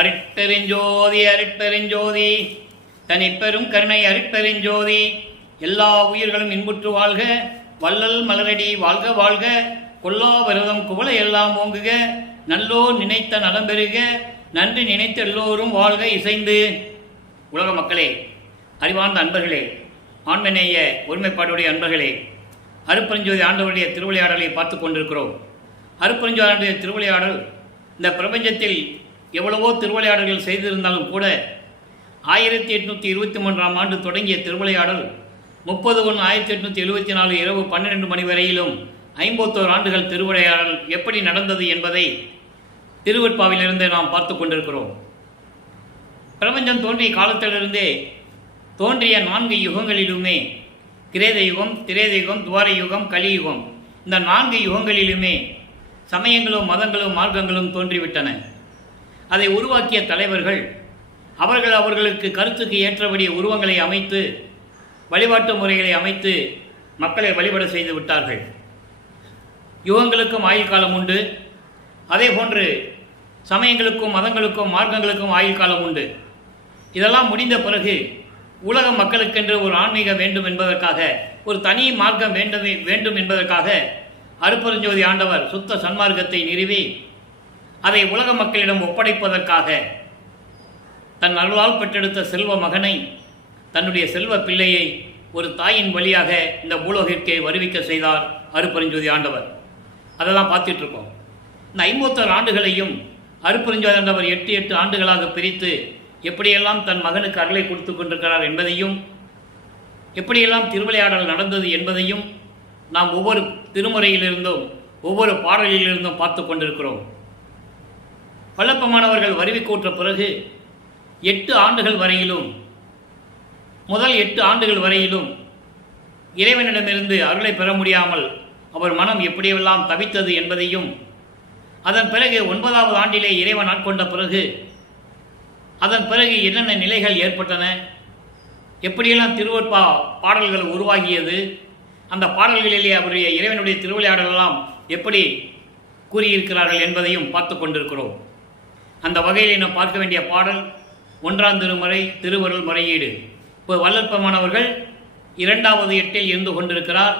அருட்பெருஞ்சோதி அருட்பெருஞ்சோதி தனிப்பெரும் கருணை அருட்பெருஞ்சோதி. எல்லா உயிர்களும் இன்புற்று வாழ்க, வள்ளல் மலரடி வாழ்க வாழ்க, கொல்லா விரதம் குவளை எல்லாம் ஓங்குக, நல்லோர் நினைத்த நலம் பெறுக, நன்றி நினைத்த எல்லோரும் வாழ்க இசைந்து. உலக மக்களே, அறிவார்ந்த அன்பர்களே, ஆண்மநேய ஒருமைப்பாடுடைய அன்பர்களே, அருட்பெருஞ்சோதி ஆண்டவருடைய திருவிளையாடலை பார்த்து கொண்டிருக்கிறோம். அருட்பெருஞ்சோதி ஆண்டவருடைய திருவிளையாடல் இந்த பிரபஞ்சத்தில் எவ்வளவோ திருவிளையாடல்கள் செய்திருந்தாலும் கூட 1823ஆம் ஆண்டு தொடங்கிய திருவிளையாடல் 30/1/1874 இரவு 12 மணி வரையிலும் 51 ஆண்டுகள் திருவிளையாடல் எப்படி நடந்தது என்பதை திருவெட்பாவிலிருந்து நாம் பார்த்து கொண்டிருக்கிறோம். பிரபஞ்சம் தோன்றிய காலத்திலிருந்தே தோன்றிய 4 யுகங்களிலுமே, கிரேத யுகம், திரேத யுகம், துவார யுகம், கலியுகம், இந்த 4 யுகங்களிலுமே சமயங்களும் மதங்களும் மார்க்கங்களும் தோன்றிவிட்டன. அதை உருவாக்கிய தலைவர்கள் அவர்களுக்கு கருத்துக்கு ஏற்றபடி உருவங்களை அமைத்து, வழிபாட்டு முறைகளை அமைத்து மக்களை வழிபட செய்து விட்டார்கள். யுகங்களுக்கும் ஆயுள் காலம் உண்டு. அதே போன்று சமயங்களுக்கும் மதங்களுக்கும் மார்க்கங்களுக்கும் ஆயுள் காலம் உண்டு. இதெல்லாம் முடிந்த பிறகு உலக மக்களுக்கென்று ஒரு ஆன்மீகம் வேண்டும் என்பதற்காக, ஒரு தனி மார்க்கம் வேண்டும் என்பதற்காக அருட்பெருஞ்சோதி ஆண்டவர் சுத்த சன்மார்க்கத்தை நிறுவி அதை உலக மக்களிடம் ஒப்படைப்பதற்காக தன் அருளால் பெற்றெடுத்த செல்வ மகனை, தன்னுடைய செல்வ பிள்ளையை ஒரு தாயின் வழியாக இந்த பூலோகிற்கே வருவிக்க செய்தார் அருட்பெருஞ்சோதி ஆண்டவர். அதெல்லாம் பார்த்துட்டு இருக்கோம். இந்த 51 ஆண்டுகளையும் அருட்பெருஞ்சோதி ஆண்டவர் 8 ஆண்டுகளாக பிரித்து எப்படியெல்லாம் தன் மகனுக்கு அருளை கொடுத்து கொண்டிருக்கிறார் என்பதையும், எப்படியெல்லாம் திருவிளையாடல் நடந்தது என்பதையும் நாம் ஒவ்வொரு திருமுறையிலிருந்தும் ஒவ்வொரு பாடலிலிருந்தும் பார்த்து கொண்டிருக்கிறோம். வல்லப்பமானவர்கள் வருவிக்கூற்ற பிறகு 8 ஆண்டுகள் வரையிலும், முதல் 8 ஆண்டுகள் வரையிலும் இறைவனிடமிருந்து அருளை பெற முடியாமல் அவர் மனம் எப்படியெல்லாம் தவித்தது என்பதையும், அதன் பிறகு 9வது ஆண்டிலே இறைவன் ஆட்கொண்ட பிறகு அதன் பிறகு என்னென்ன நிலைகள் ஏற்பட்டன, எப்படியெல்லாம் திருவெட்பா பாடல்கள் உருவாகியது, அந்த பாடல்களிலே அவருடைய இறைவனுடைய திருவிளையாடலெல்லாம் எப்படி கூறியிருக்கிறார்கள் என்பதையும் பார்த்து கொண்டிருக்கிறோம். அந்த வகையில் நாம் பார்க்க வேண்டிய பாடல் 1ஆம் திருமுறை திருவருள் முறையீடு. இப்போ வல்லற்பமானவர்கள் 2வது எட்டில் இருந்து கொண்டிருக்கிறார்.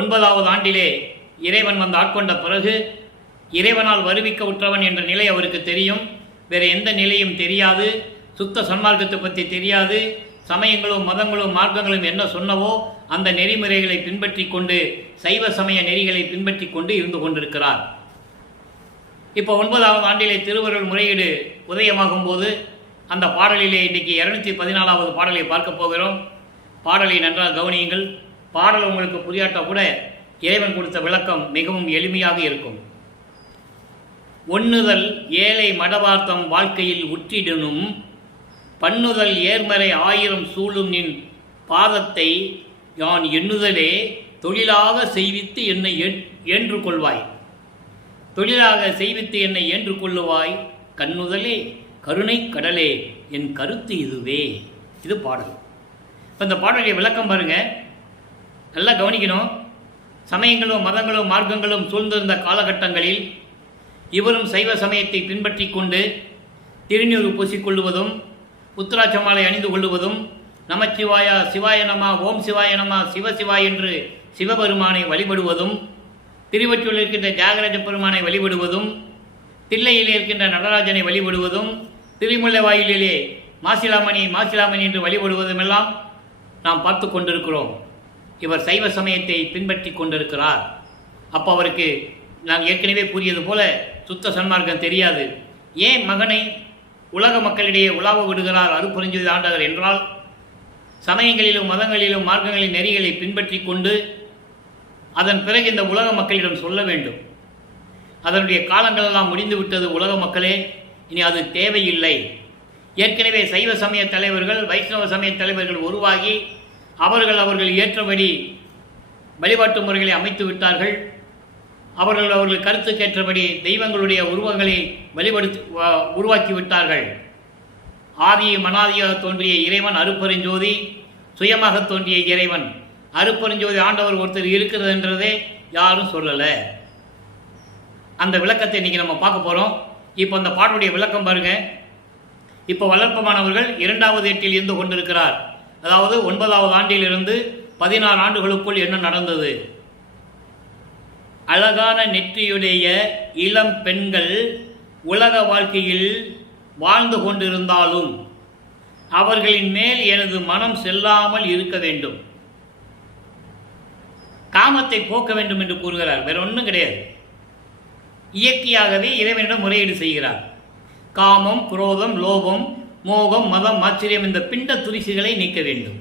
9வது ஆண்டிலே இறைவன் வந்து ஆட்கொண்ட பிறகு இறைவனால் வருவிக்க உற்றவன் என்ற நிலை அவருக்கு தெரியும். வேறு எந்த நிலையும் தெரியாது. சுத்த சன்மார்க்கத்தை பற்றி தெரியாது. சமயங்களும் மதங்களும் மார்க்கங்களும் என்ன சொன்னவோ அந்த நெறிமுறைகளை பின்பற்றி கொண்டு, சைவ சமய நெறிகளை பின்பற்றி கொண்டு இருந்து கொண்டிருக்கிறார். இப்போ 9வது ஆண்டிலே திருவருள் முறையீடு உதயமாகும் போது அந்த பாடலிலே இன்றைக்கி 214வது பாடலை பார்க்க போகிறோம். பாடலை நன்றாக கவனியுங்கள். பாடல் உங்களுக்கு புரியாட்டா கூட இறைவன் கொடுத்த விளக்கம் மிகவும் எளிமையாக இருக்கும். ஒண்ணுதல் ஏழை மடவார்த்தம் வாழ்க்கையில் உற்றிடனும், பண்ணுதல் ஏர்மறை 1000 சூழும் நின் பாதத்தை யான் எண்ணுதலே தொழிலாக செய்வித்து என்னை ஏன்று கொள்வாய். தொழிலாக செய்வித்து என்னை ஏன்று கொள்ளுவாய் கண்ணுதலே கருணை கடலே என் கருத்து இதுவே. இது பாடல். இப்போ இந்த பாடலுடைய விளக்கம் பாருங்க, நல்லா கவனிக்கணும். சமயங்களும் மதங்களும் மார்க்கங்களும் சூழ்ந்திருந்த காலகட்டங்களில் இவரும் சைவ சமயத்தை பின்பற்றி கொண்டு திருநீறு பூசிக்கொள்ளுவதும், உத்திராட்சமாலை அணிந்து கொள்ளுவதும், நமச்சிவாய சிவாய நம, ஓம் சிவாய நம, சிவசிவாய் என்று சிவபெருமானை வழிபடுவதும், திருவற்றில் இருக்கின்ற தியாகராஜ பெருமானை வழிபடுவதும், தில்லையிலே இருக்கின்ற நடராஜனை வழிபடுவதும், திருமுல்லை வாயிலே மாசிலாமணி என்று வழிபடுவதும் எல்லாம் நாம் பார்த்து கொண்டிருக்கிறோம். இவர் சைவ சமயத்தை பின்பற்றி கொண்டிருக்கிறார். அப்போ அவருக்கு நான் ஏற்கனவே கூறியது போல சுத்த சன்மார்க்கம் தெரியாது. ஏன் மகனை உலக மக்களிடையே உலாவ விடுகிறார் அருட்பெருஞ்சோதி ஆண்டவர் என்றால், சமயங்களிலும் மதங்களிலும் மார்க்கங்களின் நெறிகளை பின்பற்றி கொண்டு அதன் பிறகு இந்த உலக மக்களிடம் சொல்ல வேண்டும். அதனுடைய காலங்களெல்லாம் முடிந்துவிட்டது உலக மக்களே, இனி அது தேவையில்லை. ஏற்கனவே சைவ சமய தலைவர்கள், வைஷ்ணவ சமய தலைவர்கள் உருவாகி அவர்கள் ஏற்றபடி வழிபாட்டு முறைகளை அமைத்து விட்டார்கள். அவர்கள் கருத்துக்கேற்றபடி தெய்வங்களுடைய உருவங்களை உருவாக்கி விட்டார்கள். ஆதியும் அனாதியாக தோன்றிய இறைவன் அருட்பெருஞ்சோதி, சுயமாக தோன்றிய இறைவன் அருட்பெருஞ்சோதி ஆண்டவர் ஒருத்தர் இருக்கிறது என்றதே யாரும் சொல்லலை. அந்த விளக்கத்தை இன்றைக்கி நம்ம பார்க்க போகிறோம். இப்போ அந்த பாடலுடைய விளக்கம் பாருங்க. இப்போ வளர்ப்பமானவர்கள் 2வது ஏட்டில் இருந்து கொண்டிருக்கிறார். அதாவது 9வது ஆண்டிலிருந்து 16 ஆண்டுகளுக்குள் என்ன நடந்தது? அழகான நெற்றியுடைய இளம் பெண்கள் உலக வாழ்க்கையில் வாழ்ந்து கொண்டிருந்தாலும் அவர்களின் மேல் எனது மனம் செல்லாமல் இருக்க வேண்டும், காமத்தை போக்க வேண்டும் என்று கூறுகிறார். வேற ஒன்றும் கிடையாது. இயற்கையாகவே இறைவனிடம் முறையீடு செய்கிறார். காமம், குரோதம், லோபம், மோகம், மதம், ஆச்சரியம் இந்த பிண்ட துரிசிகளை நீக்க வேண்டும்.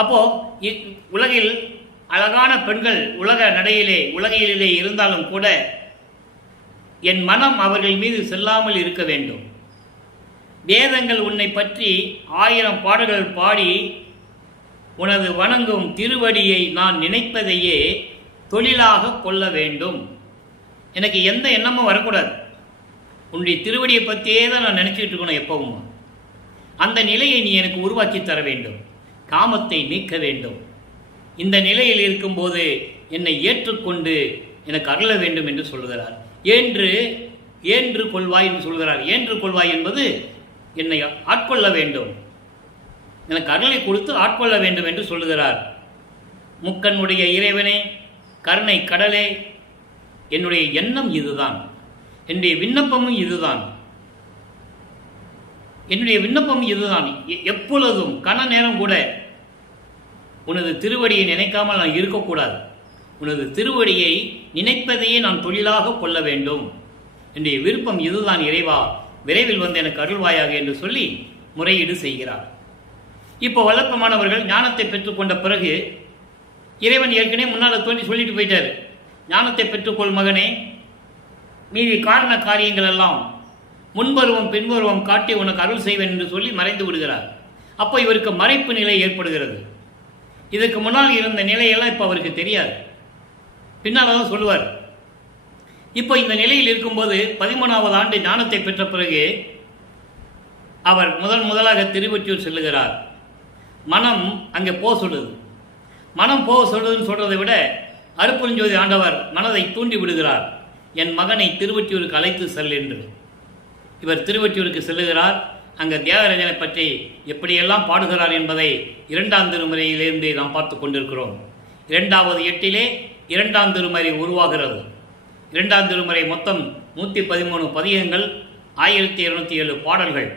அப்போ உலகில் அழகான பெண்கள் உலக நடையிலே உலகிலே இருந்தாலும் கூட என் மனம் அவர்கள் மீது செல்லாமல் இருக்க வேண்டும். வேதங்கள் உன்னை பற்றி 1000 பாடல்கள் பாடி உனது வணங்கும் திருவடியை நான் நினைப்பதையே தொழிலாக கொள்ள வேண்டும். எனக்கு எந்த எண்ணமும் வரக்கூடாது. உன்னுடைய திருவடியை பற்றியே தான் நான் நினச்சிக்கிட்டு இருக்கணும் எப்பவும். அந்த நிலையை நீ எனக்கு உருவாக்கி தர வேண்டும். காமத்தை நீக்க வேண்டும். இந்த நிலையில் இருக்கும்போது என்னை ஏற்றுக்கொண்டு எனக்கு அருள வேண்டும் என்று சொல்கிறார். ஏன்று கொள்வாய் என்று சொல்கிறார். ஏன்று கொள்வாய் என்பது என்னை ஆட்கொள்ள வேண்டும், எனக்கு அருளை கொடுத்து ஆட்கொள்ள வேண்டும் என்று சொல்லுகிறார். முக்கனுடைய இறைவனே, கருணை கடலே, என்னுடைய எண்ணம் இதுதான், என்னுடைய விண்ணப்பமும் இதுதான், என்னுடைய விண்ணப்பம் இதுதான். எப்பொழுதும் கன நேரம் கூட உனது திருவடியை நினைக்காமல் நான் இருக்கக்கூடாது. உனது திருவடியை நினைப்பதையே நான் தொழிலாக கொள்ள வேண்டும். என்னுடைய விருப்பம் இதுதான் இறைவா, விரைவில் வந்து எனக்கு அருள்வாயாக என்று சொல்லி முறையீடு செய்கிறார். இப்போ வளர்ப்பமானவர்கள் ஞானத்தை பெற்றுக்கொண்ட பிறகு இறைவன் ஏற்கனவே முன்னால் தோன்றி சொல்லிட்டு போயிட்டார். ஞானத்தை பெற்றுக்கொள் மகனே, மீதி காரண காரியங்கள் எல்லாம் முன்பருவம் பின்பருவம் காட்டி உனக்கு அருள் செய்வேன் என்று சொல்லி மறைந்து விடுகிறார். அப்போ இவருக்கு மறைப்பு நிலை ஏற்படுகிறது. இதுக்கு முன்னால் இருந்த நிலையெல்லாம் இப்போ அவருக்கு தெரியாது, பின்னால் தான் சொல்லுவார். இப்போ இந்த நிலையில் இருக்கும்போது 13வது ஆண்டு ஞானத்தை பெற்ற பிறகு அவர் முதலாக திருவொற்றியூர் செல்லுகிறார். மனம் அங்கே போக சொல்லுது. மனம் போக சொல்லுதுன்னு சொல்றதை விட அருட்பெருஞ்சோதி ஆண்டவர் மனதை தூண்டி விடுகிறார். என் மகனை திருவொற்றியூருக்கு அழைத்து செல் என்று. இவர் திருவொற்றியூருக்கு செல்லுகிறார். அங்கே தியாகராஜனை பற்றி எப்படியெல்லாம் பாடுகிறார் என்பதை 2ஆம் திருமுறையிலிருந்து நாம் பார்த்து கொண்டிருக்கிறோம். 2வது எட்டிலே 2ஆம் திருமுறை உருவாகிறது. 2ஆம் திருமுறை மொத்தம் 113 பதிகங்கள், 1207 பாடல்கள்.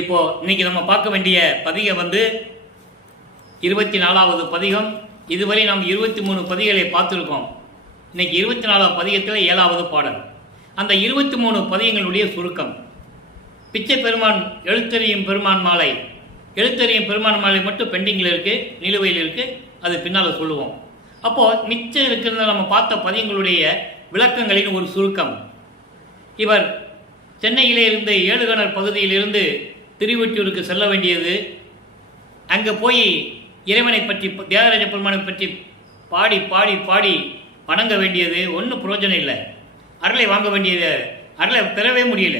இப்போ இன்னைக்கு நம்ம பார்க்க வேண்டிய பதிகம் 24வது பதிகம். இதுவரை நாம் 23 பதிகளை பார்த்துருக்கோம். இன்னைக்கு 24வது பதிகத்தில் 7வது பாடல். அந்த 23 பதிகங்களுடைய சுருக்கம். பிச்சை பெருமான் எழுத்தறியும் பெருமான் மாலை, எழுத்தறியும் பெருமான் மாலை மட்டும் பெண்டிங்கில் இருக்குது, நிலுவையில் இருக்குது. அது பின்னால் சொல்லுவோம். அப்போது மிச்சம் இருக்கிறத நம்ம பார்த்த பதியங்களுடைய விளக்கங்களின் ஒரு சுருக்கம். இவர் சென்னையிலே இருந்து ஏழுகணர் பகுதியிலிருந்து திருவொற்றியூருக்கு செல்ல வேண்டியது. அங்கே போய் இறைவனை பற்றி, தியாகராஜ பெருமானை பற்றி பாடி பாடி பாடி வணங்க வேண்டியது. ஒன்றும் பிரயோஜனம் இல்லை. அருளை வாங்க வேண்டியது, அருளை பெறவே முடியல.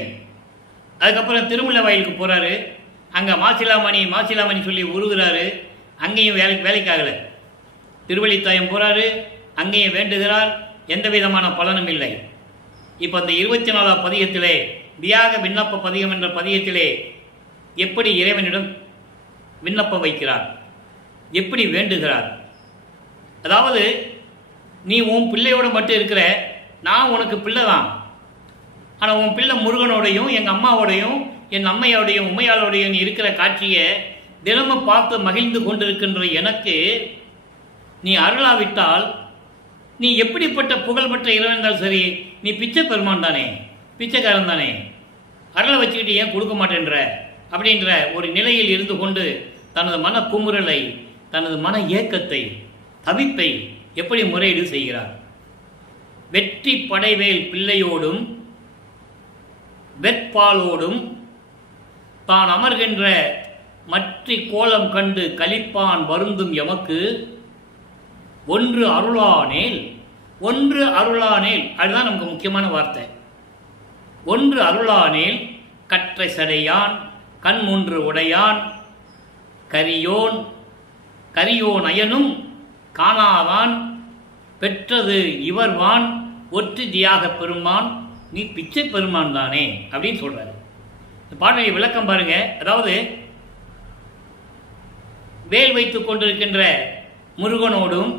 அதுக்கப்புறம் திருமலை வாயிலுக்கு போகிறாரு. அங்கே மாசிலாமணி சொல்லி உருகிறாரு. அங்கேயும் வேலைக்காகலை. திருவள்ளித்தாயம் போகிறாரு, அங்கேயும் வேண்டுகிறார். எந்த விதமான பலனும் இல்லை. இப்போ அந்த 24வது பதிகத்திலே, தியாக விண்ணப்ப பதிகம் என்ற பதிகத்திலே எப்படி இறைவனிடம் விண்ணப்பம் வைக்கிறார், எப்படி வேண்டுகிறார். அதாவது நீ உன் பிள்ளையோடு மட்டும் இருக்கிற, நான் உனக்கு பிள்ளை தான். ஆனால் உன் பிள்ளை முருகனோடையும் எங்கள் அம்மாவோடையும் என் அம்மையோடையும் உமையாளோடையும் நீ இருக்கிற காட்சியை தினமும் பார்த்து மகிழ்ந்து கொண்டிருக்கின்ற எனக்கு நீ அருளாவிட்டால் நீ எப்படிப்பட்ட புகழ்பெற்ற இறைவன் இருந்தாலும் சரி, நீ பிச்சை பெருமான் தானே, பிச்சைக்காரன் தானே, அருளை வச்சுக்கிட்டு ஏன் கொடுக்க மாட்டேன்ற அப்படின்ற ஒரு நிலையில் இருந்து கொண்டு தனது மன குமுறலை, தனது மன ஏக்கத்தை, தவிப்பை எப்படி முறையீடு செய்கிறார். வெற்றி படைவேல் பிள்ளையோடும் வெற்பாலோடும் தான் அமர்கின்ற மற்றி கோலம் கண்டு கலிப்பான் வருந்தும் எமக்கு ஒன்று அருளானேல், ஒன்று அருளானேல், அதுதான் நமக்கு முக்கியமான வார்த்தை. ஒன்று அருளானேல் கற்றை சடையான் கண் மூன்று உடையான் கரியோன் அயனும் காணாதான் பெற்றது இவர்வான் ஒற்று தியாக பெருமான், நீ பிச்சை பெருமான் தானே அப்படின்னு சொல்றாரு. இந்த பாடலுடைய விளக்கம் பாருங்க. அதாவது வேல் வைத்துக் கொண்டிருக்கின்ற முருகனோடும்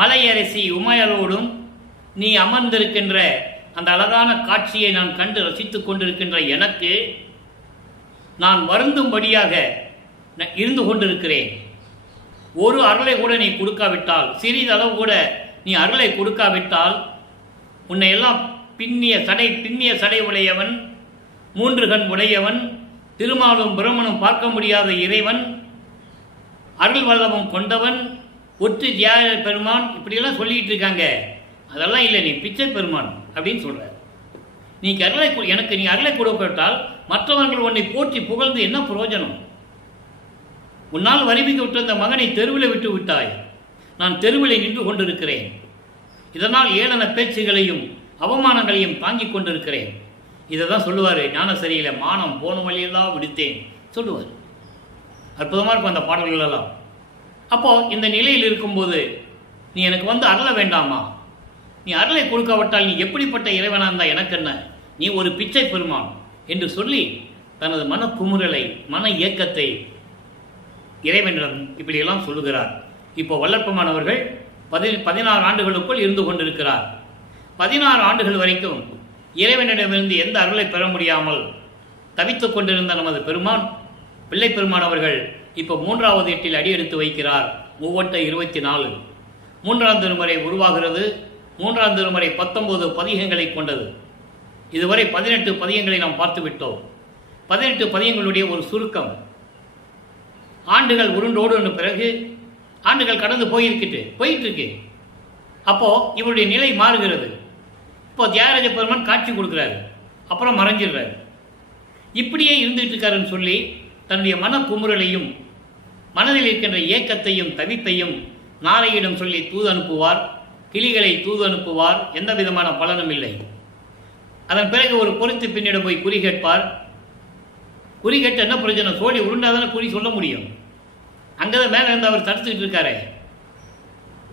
மலையரசி உமையலோடும் நீ அமர்ந்திருக்கின்ற அந்த அழகான காட்சியை நான் கண்டு ரசித்துக் கொண்டிருக்கின்ற எனக்கு நான் வருந்தும்படியாக இருந்து கொண்டிருக்கிறேன். ஒரு அருளை கூட நீ கொடுக்காவிட்டால், சிறிதளவு கூட நீ அருளை கொடுக்காவிட்டால், உன்னை எல்லாம் பின்னிய சடை உடையவன், 3 கண் உடையவன், திருமாலும் பிரம்மனும் பார்க்க முடியாத இறைவன், அருள் வல்லமும் கொண்டவன், ஒற்று தியாக பெருமான், இப்படியெல்லாம் சொல்லிக்கிட்டு இருக்காங்க. அதெல்லாம் இல்லை, நீ பிச்சை பெருமான் அப்படின்னு சொல்ற. நீ எனக்கு நீ அருளை கொடுக்கப்பட்டால் மற்றவர்கள் உன்னை போற்றி புகழ்ந்து என்ன பிரயோஜனம்? உன்னால் வரிமிக்க விட்டு அந்த மகனை தெருவில் விட்டு விட்டாய். நான் தெருவில் நின்று கொண்டிருக்கிறேன். இதனால் ஏளன பேச்சுகளையும் அவமானங்களையும் தாங்கிக் கொண்டிருக்கிறேன். இதை தான் சொல்லுவார் ஞானசரியில், மானம் போன வழியெல்லாம் விடுத்தேன் சொல்லுவார். அற்புதமாக இருக்கும் அந்த பாடல்களெல்லாம். அப்போது இந்த நிலையில் இருக்கும்போது நீ எனக்கு அருள வேண்டாமா? நீ அருளை கொடுக்காவிட்டால் நீ எப்படிப்பட்ட இறைவனாக இருந்தால் எனக்கு என்ன? நீ ஒரு பிச்சை பெருமான் என்று சொல்லி தனது மனக்குமுறலை, மன இயக்கத்தை இறைவனிடம் இப்படியெல்லாம் சொல்லுகிறார். இப்போ வல்லற்பெருமான் அவர்கள் 16 ஆண்டுகளுக்குள் இருந்து கொண்டிருக்கிறார். 16 ஆண்டுகள் வரைக்கும் இறைவனிடமிருந்து எந்த அருளை பெற முடியாமல் தவித்துக் கொண்டிருந்த நமது பெருமான் பிள்ளை பெருமான் அவர்கள் இப்போ 3வது எட்டில் அடி எடுத்து வைக்கிறார். 3/24 3ஆம் திருமுறை உருவாகிறது. 3ஆம் திருமுறை 19 பதிகங்களை கொண்டது. இதுவரை 18 பதிகங்களை நாம் பார்த்து விட்டோம். 18 பதிகங்களுடைய ஒரு சுருக்கம். ஆண்டுகள் உருண்டோடு பிறகு ஆண்டுகள் கடந்து போயிட்டு இருக்கு. அப்போ இவருடைய நிலை மாறுகிறது. இப்போ தியாகராஜ பெருமான் காட்சி கொடுக்குறாரு, அப்புறம் மறைஞ்சிடுறாரு. இப்படியே இருந்துகிட்டு இருக்காருன்னு சொல்லி தன்னுடைய மனக்குமுறலையும் மனதில் இருக்கின்ற ஏக்கத்தையும் தவிப்பையும் நாரையிடம் சொல்லி தூது அனுப்புவார், கிளிகளை தூது அனுப்புவார். எந்த விதமான பலனும் இல்லை. அதன் பிறகு ஒரு பொறுத்து பின்னிடம் போய் குறி கேட்பார். குறி கேட்டு என்ன பிரச்சனை? சோழி உருண்டாதானே குறி சொல்ல முடியும். அங்கேதான் மேலே இருந்து அவர் தடுத்துக்கிட்டு இருக்காரு.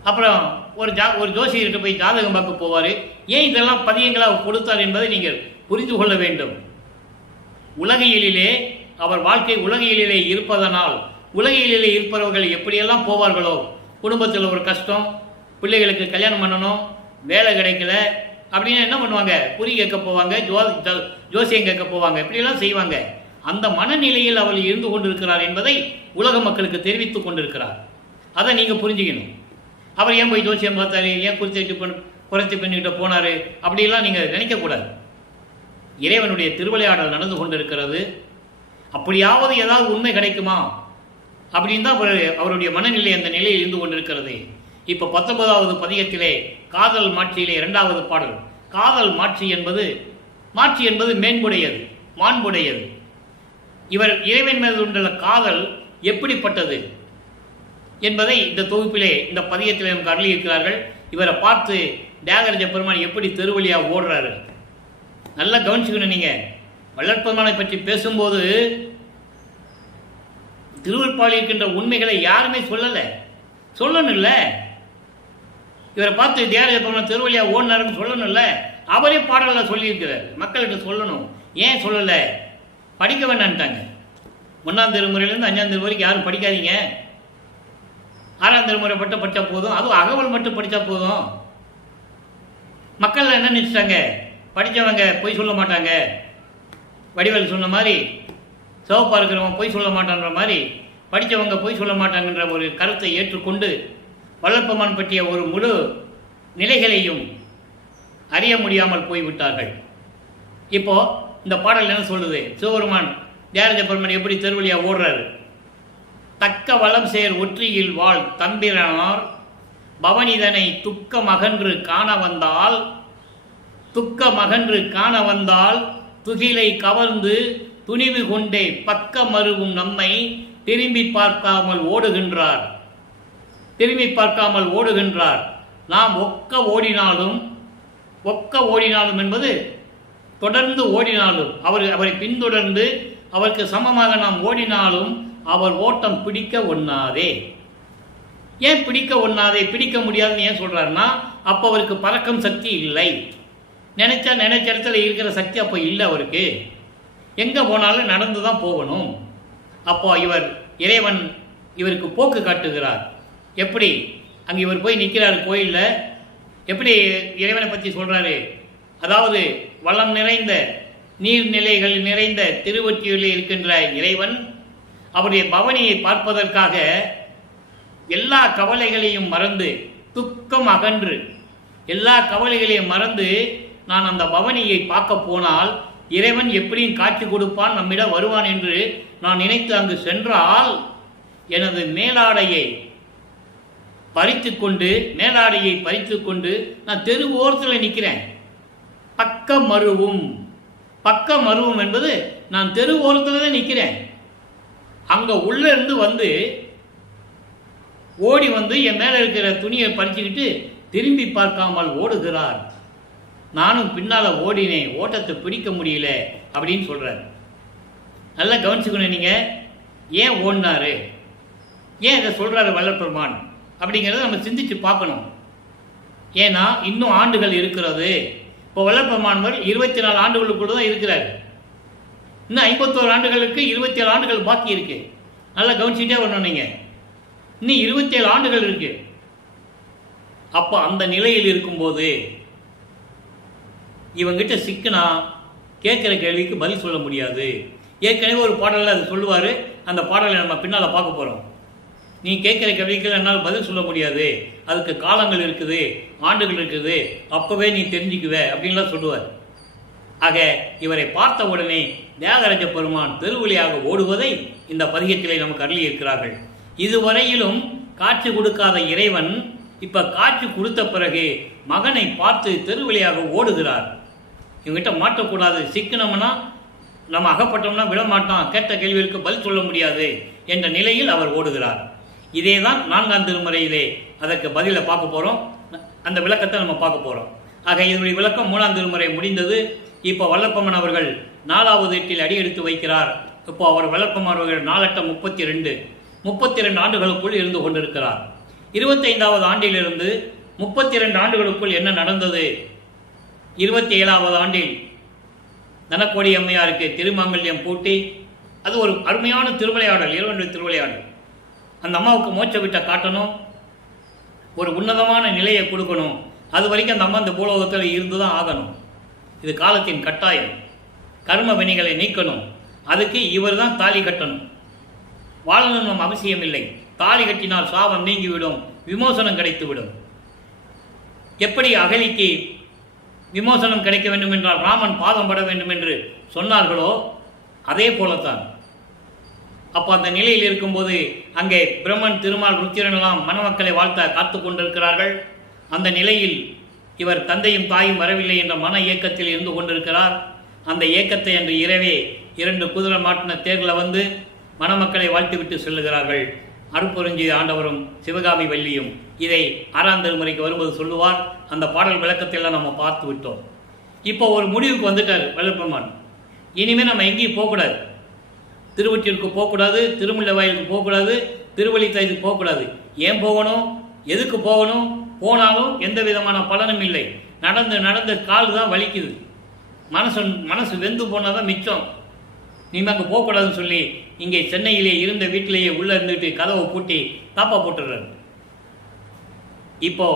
அப்புறம் ஒரு ஜோசியர்கிட்ட போய் ஜாதகம் பார்க்க போவார். ஏன் இதெல்லாம் பதியங்களாக கொடுத்தார் என்பதை நீங்கள் புரிந்து கொள்ள வேண்டும். உலகியலிலே அவர் வாழ்க்கை உலகியலிலே இருப்பதனால் உலகியலிலே இருப்பவர்கள் எப்படியெல்லாம் போவார்களோ, குடும்பத்தில் ஒரு கஷ்டம், பிள்ளைகளுக்கு கல்யாணம் பண்ணணும், வேலை கிடைக்கல அப்படின்னு என்ன பண்ணுவாங்க? குறி கேட்க போவாங்க, ஜோசியம் கேட்க போவாங்க, இப்படியெல்லாம் செய்வாங்க. அந்த மனநிலையில் அவர் இருந்து கொண்டிருக்கிறார் என்பதை உலக மக்களுக்கு தெரிவித்துக் கொண்டிருக்கிறார். அதை நீங்கள் புரிஞ்சுக்கணும். அவர் ஏன் போய் ஜோசியம் பார்த்தாரு, ஏன் குறைச்சி பண்ணிக்கிட்ட போனார், அப்படிலாம் நீங்கள் நினைக்கக்கூடாது. இறைவனுடைய திருவிளையாடல் நடந்து கொண்டிருக்கிறது. அப்படியாவது ஏதாவது உண்மை கிடைக்குமா அப்படின்னு தான் அவருடைய மனநிலை அந்த நிலையில் இருந்து கொண்டிருக்கிறது. இப்போ 19வது பதிகத்திலே காதல் மாட்சியிலே 2வது பாடல். காதல் மாட்சி என்பது மேன்புடையது, மாண்புடையது. இவர் இறைவன் மீது உள்ள காதல் எப்படிப்பட்டது என்பதை இந்த தொகுப்பிலே இந்த பதிகத்திலே நமக்கு அருளியிருக்கிறார்கள். இவரை பார்த்து தியாகராஜ பெருமான் எப்படி தெருவழியாக ஓடுறாரு நல்லா கவனிச்சுக்கணும். நீங்கள் வள்ளற்பெருமானை பற்றி பேசும்போது திருவருட்பாலில் இருக்கின்ற உண்மைகளை யாருமே சொல்லணும்ல. இவரை பார்த்து தியாகராஜ பெருமான் தெருவழியாக ஓடினாருன்னு சொல்லணும்ல. அவரே பாடலில் சொல்லியிருக்கிறார், மக்கள்கிட்ட சொல்லணும். ஏன் சொல்லலை? படிக்க வேண்டான்ட்டாங்க. 1ஆம் திருமுறையிலேருந்து 5ஆம் திருமுறை வரைக்கும் யாரும் படிக்காதீங்க. 6ஆம் திருமுறை மட்டும் படித்தா போதும், அதுவும் அகவல் மட்டும் படித்தா போதும். மக்கள் என்ன நினச்சிட்டாங்க? படித்தவங்க பொய் சொல்ல மாட்டாங்க, வடிவேல் சொன்ன மாதிரி சிவப்பாக இருக்கிறவங்க பொய் சொல்ல மாட்டான்ற மாதிரி படித்தவங்க பொய் சொல்ல மாட்டாங்கன்ற ஒரு கருத்தை ஏற்றுக்கொண்டு வள்ளற்பெருமான் பற்றிய ஒரு முழு நிலைகளையும் அறிய முடியாமல் போய்விட்டார்கள். இப்போ இந்த பாடல் என்ன சொல்லுது? சிவபெருமான் தியாகராஜ பெருமான் எப்படி தெருவழியாக ஓடுறாரு. தக்க வளம் சேர் ஒற்றியில் வாழ் தம்பிரனார் பவனிதனை துக்கமகன்று காண வந்தால் துகிலை கவர்ந்து துணிவு கொண்டே பக்க மருவும் நம்மை திரும்பி பார்க்காமல் ஓடுகின்றார். நாம் ஒக்க ஓடினாலும் என்பது தொடர்ந்து ஓடினாலும், அவரை பின்தொடர்ந்து அவருக்கு சமமாக நாம் ஓடினாலும் அவர் ஓட்டம் பிடிக்க ஒண்ணாதே. ஏன் பிடிக்க ஒண்ணாதே? பிடிக்க முடியாதுன்னு ஏன் சொல்றாருன்னா, அப்போ அவருக்கு பறக்கும் சக்தி இல்லை. நினைச்ச இடத்துல இருக்கிற சக்தி அப்போ இல்லை அவருக்கு. எங்கே போனாலும் நடந்து தான் போகணும். அப்போ இறைவன் இவருக்கு போக்கு காட்டுகிறார். எப்படி அங்கே இவர் போய் நிற்கிறார் கோயிலில், எப்படி இறைவனை பற்றி சொல்கிறாரு. அதாவது வளம் நிறைந்த நீர்நிலைகள் நிறைந்த திருவொற்றியூரில் இருக்கின்ற இறைவன் அவருடைய பவனியை பார்ப்பதற்காக எல்லா கவலைகளையும் மறந்து, துக்கம் அகன்று எல்லா கவலைகளையும் மறந்து நான் அந்த பவனியை பார்க்க போனால் இறைவன் எப்படியும் காட்சி கொடுப்பான், நம்மிடம் வருவான் என்று நான் நினைத்து அங்கு சென்றால் எனது மேலாடையை பறித்து கொண்டு நான் தெரு ஓரத்தில் நிற்கிறேன். பக்க மருவும் என்பது நான் தெரு ஓரத்தில் தான் நிற்கிறேன். அங்கே உள்ளே இருந்து ஓடி என் மேலே இருக்கிற துணியை பறிச்சுக்கிட்டு திரும்பி பார்க்காமல் ஓடுகிறார். நானும் பின்னால் ஓடினேன், ஓட்டத்தை பிடிக்க முடியல அப்படின்னு சொல்கிறார். நல்லா கவனிச்சுக்கணும். நீங்கள் ஏன் ஓடினாரு, ஏன் இதை சொல்கிறாரு வல்லபெருமான் அப்படிங்கிறத நம்ம சிந்திச்சு பார்க்கணும். ஏன்னா இன்னும் ஆண்டுகள் இருக்கிறது. இப்போ வல்லபெருமான் 24 ஆண்டுகளுக்குள்ள தான் இருக்கிறார். இன்னும் 51 ஆண்டுகளுக்கு 27 ஆண்டுகள் பாக்கி இருக்கு. நல்லா கவனிச்சுட்டே வரணும். நீங்கள் இன்னும் 27 ஆண்டுகள் இருக்கு. அப்போ அந்த நிலையில் இருக்கும்போது இவங்கிட்ட சிக்கினா கேட்குற கேள்விக்கு பதில் சொல்ல முடியாது. ஏற்கனவே ஒரு பாடலில் அது சொல்லுவார். அந்த பாடலை நம்ம பின்னால் பார்க்க போகிறோம். நீ கேட்குற கேள்விக்கு என்னால் பதில் சொல்ல முடியாது, அதுக்கு காலங்கள் இருக்குது, ஆண்டுகள் இருக்குது, அப்போவே நீ தெரிஞ்சுக்குவே அப்படின்லாம் சொல்லுவார். ஆக இவரை பார்த்த உடனே தியாகராஜ பெருமான் தெருவழியாக ஓடுவதை இந்த பதிகத்திலே நமக்கு அருளி இருக்கிறார்கள். இதுவரையிலும் காட்சி கொடுக்காத இறைவன் இப்போ காட்சி கொடுத்த பிறகு மகனை பார்த்து தெருவழியாக ஓடுகிறார். இவங்கிட்ட மாட்டக்கூடாது, சிக்கனம்னா நம்ம அகப்பட்டோம்னா விட மாட்டான், கேட்ட கேள்விகளுக்கு பதில் சொல்ல முடியாது என்ற நிலையில் அவர் ஓடுகிறார். இதே தான் 4ஆம் திருமுறையிலே அதற்கு பதிலை பார்க்க போகிறோம். அந்த விளக்கத்தை நம்ம பார்க்க போகிறோம். ஆக இதனுடைய விளக்கம் 3ஆம் திருமுறை முடிந்தது. இப்போ வல்லபெருமான் அவர்கள் 4வது எட்டில் அடியெடுத்து வைக்கிறார். இப்போ அவர் வல்லபெருமான் அவர்கள் 4×8 32 ஆண்டுகளுக்குள் இருந்து கொண்டிருக்கிறார். 25வது ஆண்டிலிருந்து 32 ஆண்டுகளுக்குள் என்ன நடந்தது? 27வது ஆண்டில் தனக்கோடி அம்மையாருக்கு திருமாங்கல்யம் பூட்டி, அது ஒரு அருமையான திருவிளையாடல், இறைவனுடைய திருவிளையாடல். அந்த அம்மாவுக்கு மோட்ச விட்ட காட்டணும், ஒரு உன்னதமான நிலையை கொடுக்கணும். அது வரைக்கும் அந்த அம்மா அந்த பூலோகத்தில் இருந்து தான் ஆகணும். இது காலத்தின் கட்டாயம். கர்ம வினைகளை நீக்கணும். அதுக்கு இவர் தான் தாலி கட்டணும். வாழணும் அவசியம் இல்லை. தாலி கட்டினால் சாபம் நீங்கிவிடும், விமோசனம் கிடைத்துவிடும். எப்படி அகலிக்கு விமோசனம் கிடைக்க வேண்டும் என்றால் ராமன் பாதம் பட வேண்டும் என்று சொன்னார்களோ அதே போலத்தான். அப்போ அந்த நிலையில் இருக்கும்போது அங்கே பிரம்மன், திருமால், ருத்திரனெல்லாம் மணமக்களை வாழ்த்த காத்து கொண்டிருக்கிறார்கள். அந்த நிலையில் இவர் தந்தையும் தாயும் வரவில்லை என்ற மன இயக்கத்தில் இருந்து கொண்டிருக்கிறார். அந்த இயக்கத்தை அன்று இரவே 2 குதிரை மாட்டின தேர்களை மணமக்களை வாழ்த்துவிட்டு செல்லுகிறார்கள். அருட்பெருஞ்சி ஆண்டவரும் சிவகாமி வள்ளியும் இதை 6ஆம் திருமுறைக்கு வரும்போது சொல்லுவார். அந்த பாடல் விளக்கத்தையெல்லாம் நம்ம பார்த்து விட்டோம். இப்போ ஒரு முடிவுக்கு வந்துட்டார் வல்லபெருமான். இனிமேல் நம்ம எங்கேயும் போகக்கூடாது, திருவொற்றியூருக்கு போகக்கூடாது, திருமுல்லை வாயிலுக்கு போகக்கூடாது, திருவள்ளித்தாய்க்கு போகக்கூடாது. ஏன் போகணும், எதுக்கு போகணும்? போனாலும் எந்த விதமான பலனும் இல்லை. நடந்து கால் தான் வலிக்குது. மனசு வெந்து போனால் தான் மிச்சம். நீங்கள் அங்கே போகக்கூடாதுன்னு சொல்லி இங்கே சென்னையிலே இருந்த வீட்டிலேயே உள்ளே இருந்துட்டு கதவை பூட்டி தாப்பா போட்டுடுறாரு. இப்போ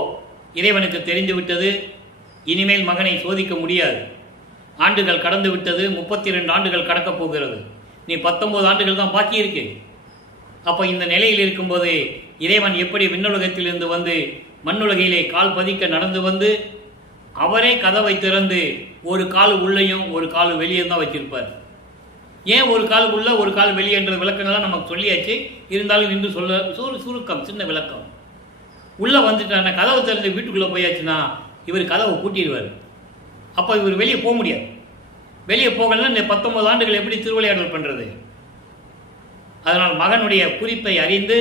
இறைவனுக்கு தெரிந்து விட்டது, இனிமேல் மகனை சோதிக்க முடியாது. ஆண்டுகள் கடந்து விட்டது. 32 ஆண்டுகள் கடக்கப் போகிறது. நீ 19 ஆண்டுகள் தான் பாக்கி இருக்கு. அப்போ இந்த நிலையில் இருக்கும்போது இறைவன் எப்படி விண்ணுலகத்திலிருந்து மண்ணுலகிலே கால் பதிக்க நடந்து அவரே கதவை திறந்து ஒரு கால் உள்ளேயும் ஒரு கால் வெளியே தான் வச்சிருப்பார். ஏன் ஒரு கால் உள்ள ஒரு கால் வெளியேன்ற விளக்கங்கள்லாம் நமக்கு சொல்லியாச்சு. இருந்தாலும் இன்று சுருக்கம், சின்ன விளக்கம். உள்ளே வந்துட்டான கதவை திறந்து வீட்டுக்குள்ளே போயாச்சுன்னா இவர் கதவை பூட்டிடுவார். அப்போ இவர் வெளியே போக முடியாது. வெளியே போகலன்னா இந்த 19 ஆண்டுகள் எப்படி திருவிளையாடல் பண்ணுறது? அதனால் மகனுடைய குறிப்பை அறிந்து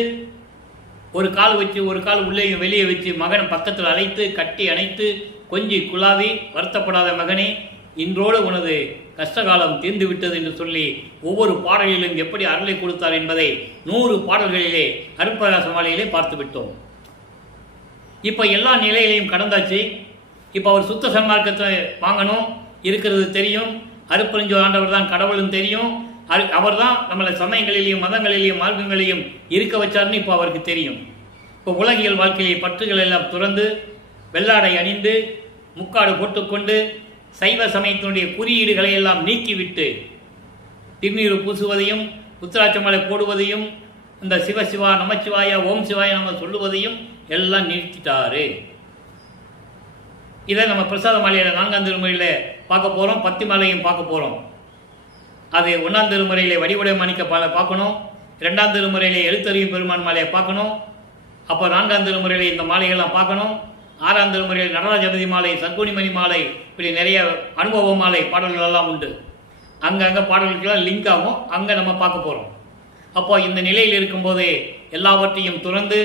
ஒரு கால் வச்சு ஒரு கால் உள்ளேயும் வெளியே வச்சு மகனை பக்கத்தில் அழைத்து கட்டி அணைத்து கொஞ்சி குழாவி, வருத்தப்படாத மகனே, இன்றோடு உனது கஷ்டகாலம் தீர்ந்து விட்டது என்று சொல்லி ஒவ்வொரு பாடலிலும் எப்படி அருளை கொடுத்தார் என்பதை 100 பாடல்களிலே அருட்பிரகாச மாலையிலே பார்த்து விட்டோம். இப்போ எல்லா நிலையிலையும் கடந்தாச்சு. இப்போ அவர் சுத்த சன்மார்க்கத்தை வாங்கணும் இருக்கிறது தெரியும். அருட்பெருஞ்சோதி ஆண்டவர் தான் கடவுளும் தெரியும். அவர் தான் நம்மளை சமயங்களிலேயும் மதங்களிலேயும் மார்க்கங்களையும் இருக்க வச்சார்னு இப்போ அவருக்கு தெரியும். இப்போ உலகியல் வாழ்க்கையை பற்றுகள் எல்லாம் துறந்து வெள்ளாடை அணிந்து முக்காடு போட்டுக்கொண்டு சைவ சமயத்தினுடைய குறியீடுகளை எல்லாம் நீக்கிவிட்டு திருநீர் பூசுவதையும் உத்திராட்சமலை போடுவதையும் இந்த சிவசிவா நமச்சிவாயா ஓம் சிவாய நம்ம சொல்லுவதையும் எல்லாம் நிறுத்திட்டாரு. இதை நம்ம பிரசாத மாலையில் 4ஆம் திருமுறையில் பார்க்க போகிறோம். 10 மாலையும் பார்க்க போகிறோம். அது 1ஆம் திருமுறையில் வடிவுடை மாணிக்க பார்க்கணும். 2ஆம் திருமுறையில் எழுத்தறியும் பெருமான் மாலையை பார்க்கணும். அப்போ 4ஆம் திருமுறையில் இந்த மாலைகள்லாம் பார்க்கணும். 6ஆம் திருமுறையில் நடராஜபதி மாலை, சர்க்குணிமணி மாலை, இப்படி நிறைய அனுபவ மாலை பாடல்கள் எல்லாம் உண்டு. அங்கங்கே பாடல்கள்லாம் லிங்க் ஆகும். அங்கே நம்ம பார்க்க போகிறோம். அப்போ இந்த நிலையில் இருக்கும்போது எல்லாவற்றையும் துறந்து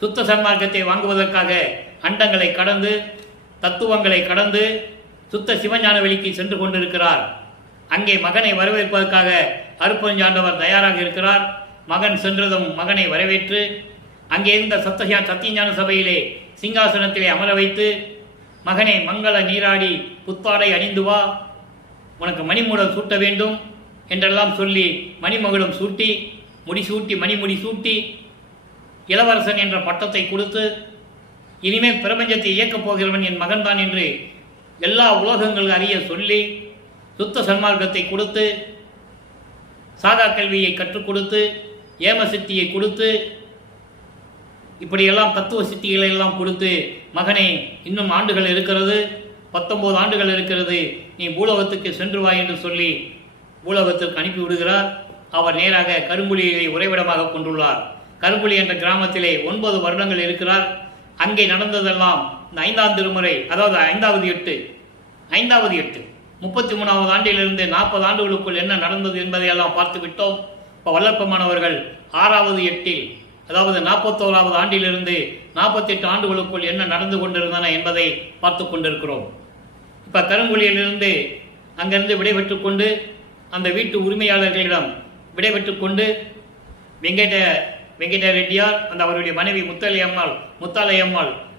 சுத்த சன்மார்க்கத்தை வாங்குவதற்காக அண்டங்களை கடந்து தத்துவங்களை கடந்து சுத்த சிவஞான வெளிக்கு சென்று கொண்டிருக்கிறார். அங்கே மகனை வரவேற்பதற்காக அருட்பெருஞ்சாண்டவர் தயாராக இருக்கிறார். மகன் சென்றதும் மகனை வரவேற்று அங்கே இருந்த சத்தியஞான சபையிலே சிங்காசனத்திலே அமர வைத்து, மகனை மங்கள நீராடி புத்தாடை அணிந்து வா, உனக்கு மணிமூடல் சூட்ட வேண்டும் என்றெல்லாம் சொல்லி மணிமகுடம் சூட்டி முடிசூட்டி மணிமுடி சூட்டி இளவரசன் என்ற பட்டத்தை கொடுத்து, இனிமேல் பிரபஞ்சத்தை இயக்கப் போகிறவன் என் மகன்தான் என்று எல்லா உலகங்கள் அறிய சொல்லி சுத்த சன்மார்க்கத்தை கொடுத்து சாதா கல்வியை கற்றுக் கொடுத்து ஏம சித்தியை கொடுத்து இப்படியெல்லாம் தத்துவ சித்திகளை எல்லாம் கொடுத்து, மகனே இன்னும் ஆண்டுகள் இருக்கிறது, 19 ஆண்டுகள் இருக்கிறது, நீ பூலோகத்துக்கு சென்று வா என்று சொல்லி பூலோகத்திற்கு அனுப்பி விடுகிறார். அவர் நேராக கரும்புலியை உறைவிடமாக கொண்டுள்ளார். கரும்புலி என்ற கிராமத்திலே 9 வருடங்கள் இருக்கிறார். அங்கே நடந்ததெல்லாம் இந்த 5ஆம் திருமுறை, அதாவது 5வது 8 33வது ஆண்டிலிருந்து 40 ஆண்டுகளுக்குள் என்ன நடந்தது என்பதையெல்லாம் பார்த்து விட்டோம். இப்போ வல்லற்பமானவர்கள் 6வது 8, அதாவது 41வது ஆண்டிலிருந்து 48 ஆண்டுகளுக்குள் என்ன நடந்து கொண்டிருந்தன என்பதை பார்த்து கொண்டிருக்கிறோம். இப்போ கரும்புலியிலிருந்து அங்கிருந்து விடைபெற்று கொண்டு அந்த வீட்டு உரிமையாளர்களிடம் விடைபெற்று கொண்டு வெங்கட ரெட்டியார் அந்த அவருடைய மனைவி முத்தாலையம்மாள்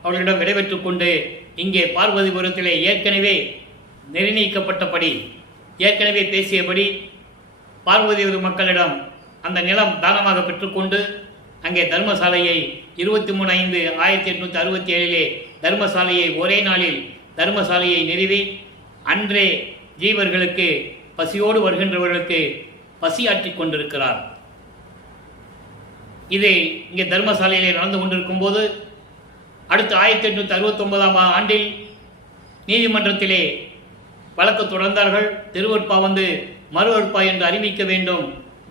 அவர்களிடம் விடைபெற்று கொண்டு இங்கே பார்வதிபுரத்திலே ஏற்கனவே நிர்ணயிக்கப்பட்டபடி ஏற்கனவே பேசியபடி பார்வதிபுர மக்களிடம் அந்த நிலம் தானமாக பெற்றுக்கொண்டு அங்கே தர்மசாலையை 23/5/1867 தர்மசாலையை ஒரே நாளில் தர்மசாலையை நிறுவி அன்றே ஜீவர்களுக்கு பசியோடு வருகின்றவர்களுக்கு பசியாற்றி கொண்டிருக்கிறார். இது இங்கே தர்மசாலையிலே நடந்து கொண்டிருக்கும் போது அடுத்து 1869ஆம் ஆண்டில் நீதிமன்றத்திலே வழக்கு தொடர்ந்தார்கள். திருவற்பா வந்து மறுவற்பா என்று அறிவிக்க வேண்டும்,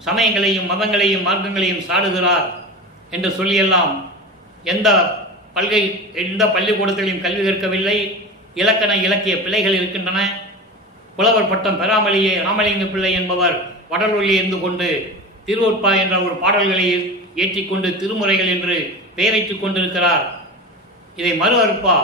சமயங்களையும் மதங்களையும் மார்க்கங்களையும் சாடுகிறார் என்று சொல்லியெல்லாம் எந்த பள்ளிக்கூடத்திலையும் கல்வி கற்கவில்லை. இலக்கண இலக்கிய பிழைகள் இருக்கின்றன. புலவர் பட்டம் பெறாமலேயே ராமலிங்க பிள்ளை என்பவர் வடலூரில் இருந்து கொண்டு திருவற்பா என்ற ஒரு பாடல்களை ஏற்றிக்கொண்டு திருமுறைகள் என்று பெயரிட்டுக் கொண்டிருக்கிறார். இதை மறுப்பா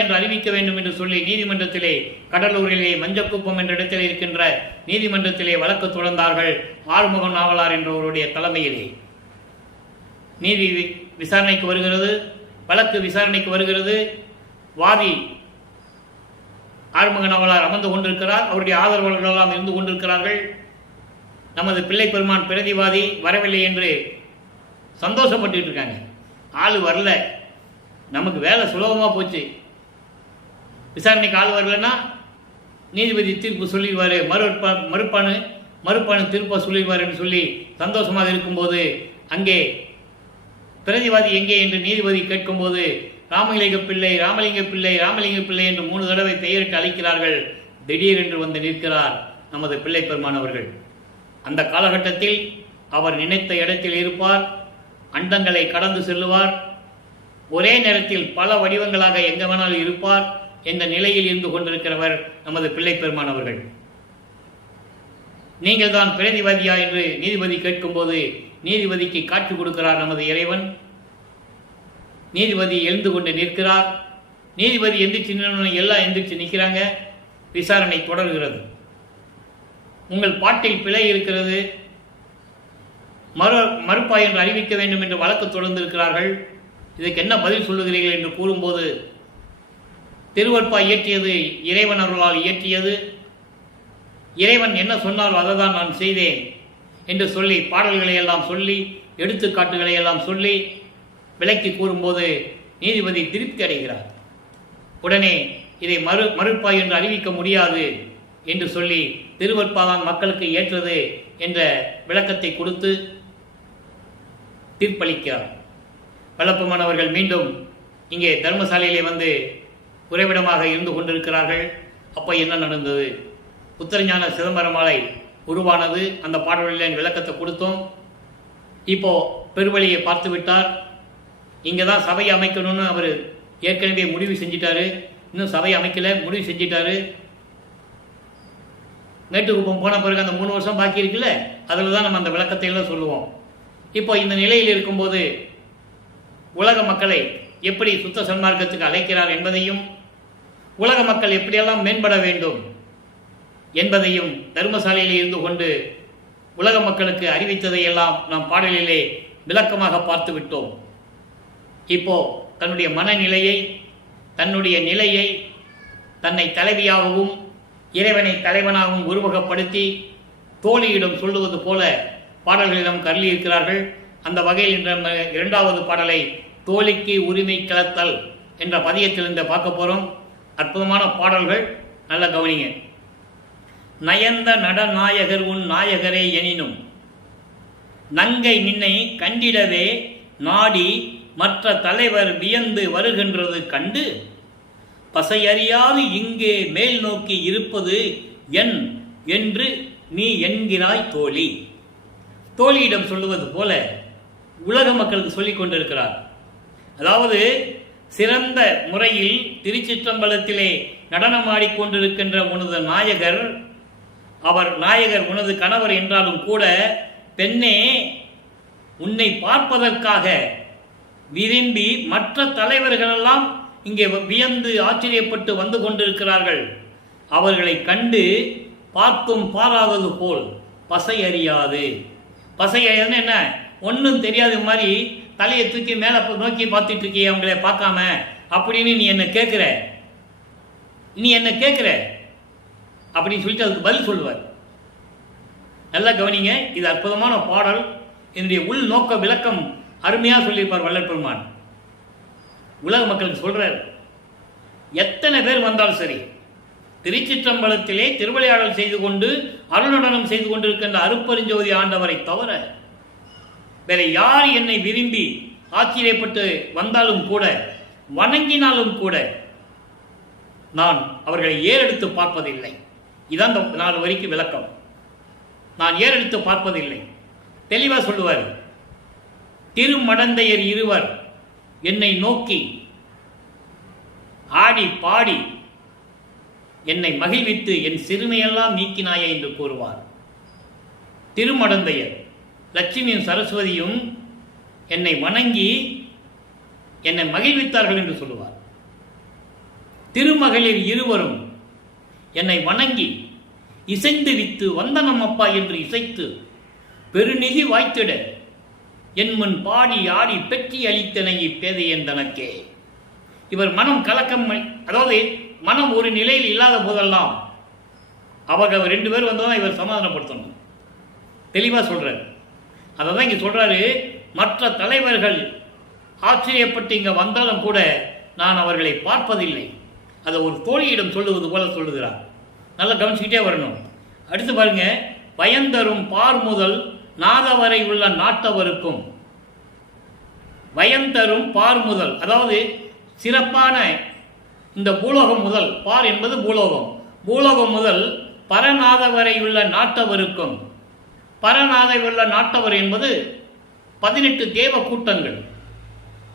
என்று அறிவிக்க வேண்டும் என்று சொல்லி நீதிமன்றத்திலே கடலூரிலே மஞ்சக்குப்பம் என்ற இடத்தில் இருக்கின்ற நீதிமன்றத்திலே வழக்கு தொடர்ந்தார்கள். ஆறுமுகம் நாவலார் என்றவருடைய தலைமையிலே நீதி விசாரணைக்கு வருகிறது, வழக்கு விசாரணைக்கு வருகிறது. வாதி ஆறுமுக நாவலார் அமர்ந்து கொண்டிருக்கிறார். அவருடைய ஆதரவாளர்கள் எல்லாம் இருந்து கொண்டிருக்கிறார்கள். நமது பிள்ளை பெருமான் பிரதிவாதி வரவில்லை என்று சந்தோஷப்பட்டு இருக்காங்க. ஆள் வரல, நமக்கு வேலை சுலபமாக போச்சு. விசாரணைக்கு ஆள் வரலன்னா நீதிபதி தீர்ப்பு சொல்லிடுவார், மறுப்பானு தீர்ப்பை சொல்லிடுவார் என்று சொல்லி சந்தோஷமாக இருக்கும்போது அங்கே பிரதிவாதி எங்கே என்று நீதிபதி கேட்கும்போது ராமலிங்க பிள்ளை என்று 3 தடவை பெயரிட்டு அழைக்கிறார்கள். திடீரென்று வந்து நிற்கிறார் நமது பிள்ளை பெருமான் அவர்கள். அந்த காலகட்டத்தில் அவர் நினைத்த இடத்தில் இருப்பார், அண்டங்களை கடந்து செல்லுவார், ஒரே நேரத்தில் பல வடிவங்களாக எங்க வேணாலும் இருப்பார் என்ற நிலையில் இருந்து கொண்டிருக்கிறவர் நமது பிள்ளை பெருமான் அவர்கள். நீங்கள் தான் பிரதிவாதியா என்று நீதிபதி கேட்கும்போது நீதிபதிக்கு காட்சி கொடுக்கிறார் நமது இறைவன். நீதிபதி எழுந்து கொண்டு நிற்கிறார். நீதிபதி எந்திரிச்சு எல்லாம் எந்திரிச்சு நிற்கிறாங்க. விசாரணை தொடர்கிறது. உங்கள் பாட்டில் பிழை இருக்கிறது, மறுப்பா என்று அறிவிக்க வேண்டும் என்று வழக்கு தொடர்ந்திருக்கிறார்கள். இதுக்கு என்ன பதில் சொல்லுகிறீர்கள் என்று கூறும்போது திருவற்பா இயற்றியது இறைவன் அருளால் இயற்றியது. இறைவன் என்ன சொன்னாரோ அதை தான் நான் செய்தேன் என்று சொல்லி பாடல்களை எல்லாம் சொல்லி எடுத்துக்காட்டுகளை எல்லாம் சொல்லி விளக்கி கூறும்போது நீதிபதி திருப்தி அடைகிறார். உடனே இதை மறுப்பாய் என்று அறிவிக்க முடியாது என்று சொல்லி திருவற்பாதான் மக்களுக்கு ஏற்றது என்ற விளக்கத்தை கொடுத்து தீர்ப்பளிக்கிறார். வல்லப்பெருமான் அவர்கள் மீண்டும் இங்கே தர்மசாலையிலே வந்து உறைவிடமாக இருந்து கொண்டிருக்கிறார்கள். அப்போ என்ன நடந்தது? உத்தரஞான சிதம்பரமாலை உருவானது. அந்த பாடல்களில் விளக்கத்தை கொடுத்தோம். இப்போ பெருவழியை பார்த்து விட்டார். இங்கே தான் சபை அமைக்கணும்னு அவர் ஏற்கனவே முடிவு செஞ்சிட்டாரு. இன்னும் சபை அமைக்கல, முடிவு செஞ்சிட்டாரு. மேட்டுக்குப்பம் போன பிறகு அந்த 3 வருஷம் பாக்கி இருக்குல்ல, அதில் தான் நம்ம அந்த விளக்கத்தை எல்லாம் சொல்லுவோம். இப்போ இந்த நிலையில் இருக்கும்போது உலக மக்களை எப்படி சுத்த சன்மார்க்கத்துக்கு அழைக்கிறார் என்பதையும், உலக மக்கள் எப்படியெல்லாம் மேம்பட வேண்டும் என்பதையும் தர்மசாலையில் இருந்து கொண்டு உலக மக்களுக்கு அறிவித்ததையெல்லாம் நாம் பாடலிலே விளக்கமாக பார்த்து விட்டோம். இப்போ தன்னுடைய மனநிலையை, தன்னுடைய நிலையை தன்னை தலைவியாகவும் இறைவனை தலைவனாகவும் உருவகப்படுத்தி தோழியிடம் சொல்லுவது போல பாடல்களிடம் கருளி இருக்கிறார்கள். அந்த வகையில் இரண்டாவது பாடலை தோழிக்கு உரிமை கிளத்தல் என்ற பதியத்திலிருந்து பார்க்க போகிறோம். அற்புதமான பாடல்கள், நல்ல கவனிங்க. நயந்த நடநாயகர் உன் நாயகரே எனினும் நங்கை நின்னை கண்டிடவே நாடி மற்ற தலைவர் வியந்து வருகின்றது கண்டு பசையறியாது இங்கே மேல் நோக்கி இருப்பது என் என்று நீ என்கிறாய் தோழி. தோழியிடம் சொல்லுவது போல உலக மக்களுக்கு சொல்லிக் கொண்டிருக்கிறார். அதாவது சிறந்த முறையில் திருச்சிற்றம்பலத்திலே நடனமாடிக்கொண்டிருக்கின்ற உனது நாயகர், அவர் நாயகர் உனது கணவர் என்றாலும் கூட, பெண்ணே உன்னை பார்ப்பதற்காக விரும்பி மற்ற தலைவர்களெல்லாம் இங்கே வியந்து ஆச்சரியப்பட்டு வந்து கொண்டிருக்கிறார்கள். அவர்களை கண்டு பார்த்தும் பாராதது போல் பசை அறியாது. பசை அறியாதுன்னு என்ன? ஒன்றும் தெரியாத மாதிரி தலையை தூக்கி மேலே நோக்கி பார்த்துட்டு இருக்கிய அவங்கள பார்க்காம அப்படின்னு நீ என்ன கேட்குற அப்படின்னு சொல்லிட்டு அதுக்கு பதில் சொல்லுவார். நல்லா கவனிங்க, இது அற்புதமான பாடல். என்னுடைய உள் நோக்க விளக்கம் அருமையாக சொல்லியிருப்பார் வல்லற்பெருமான். உலக மக்களுக்கு சொல்றார், எத்தனை பேர் வந்தாலும் சரி, திருச்சிற்றம்பலத்திலே திருவிளையாடல் செய்து கொண்டு அருள்நடனம் செய்து கொண்டிருக்கின்ற அருப்பெருஞ்சோதி ஆண்டவரை தவிர வேற யார் என்னை விரும்பி ஆச்சரியப்பட்டு வந்தாலும் கூட, வணங்கினாலும் கூட, நான் அவர்களை ஏறெடுத்து பார்ப்பதில்லை. இதான் இந்த 4 வரிக்கு விளக்கம். நான் ஏறெடுத்து பார்ப்பதில்லை. தெளிவாக சொல்லுவார். திருமடந்தையர் இருவர் என்னை நோக்கி ஆடி பாடி என்னை மகிழ்வித்து என் சிறுமையெல்லாம் நீக்கினாயே என்று கூறுவார். திருமடந்தையர் லட்சுமியும் சரஸ்வதியும் என்னை வணங்கி என்னை மகிழ்வித்தார்கள் என்று சொல்லுவார். திருமகளிர் இருவரும் என்னை வணங்கி இசைந்து வித்து வந்தனம் அப்பா என்று இசைத்து பெருநிதி வாய்த்திட என் முன் பாடி ஆடி பெற்றி அளித்தனை இப்பேதையன் தனக்கே. இவர் மனம் கலக்கம், அதாவது மனம் ஒரு நிலையில் இல்லாத போதெல்லாம் அவங்க 2 பேர் வந்ததான் இவர் சமாதானப்படுத்தணும். தெளிவாக சொல்றார். அதை தான் இங்கே சொல்றாரு. மற்ற தலைவர்கள் ஆச்சரியப்பட்டு இங்கே வந்தாலும் கூட நான் அவர்களை பார்ப்பதில்லை. அதை ஒரு தோழியிடம் சொல்லுவது போல சொல்லுகிறார். நல்லா கவனிச்சுக்கிட்டே வரணும். அடுத்து பாருங்க, பயந்தரும் பார் முதல் நாதவரை உள்ள நாட்டவருக்கும். பயந்தரும் பார் முதல், அதாவது சிறப்பான இந்த பூலோகம் முதல், பார் என்பது பூலோகம், பூலோகம் முதல் பரநாத வரை உள்ள நாட்டவருக்கும். பரநாத உள்ள நாட்டவர் என்பது 18 தேவ கூட்டங்கள்,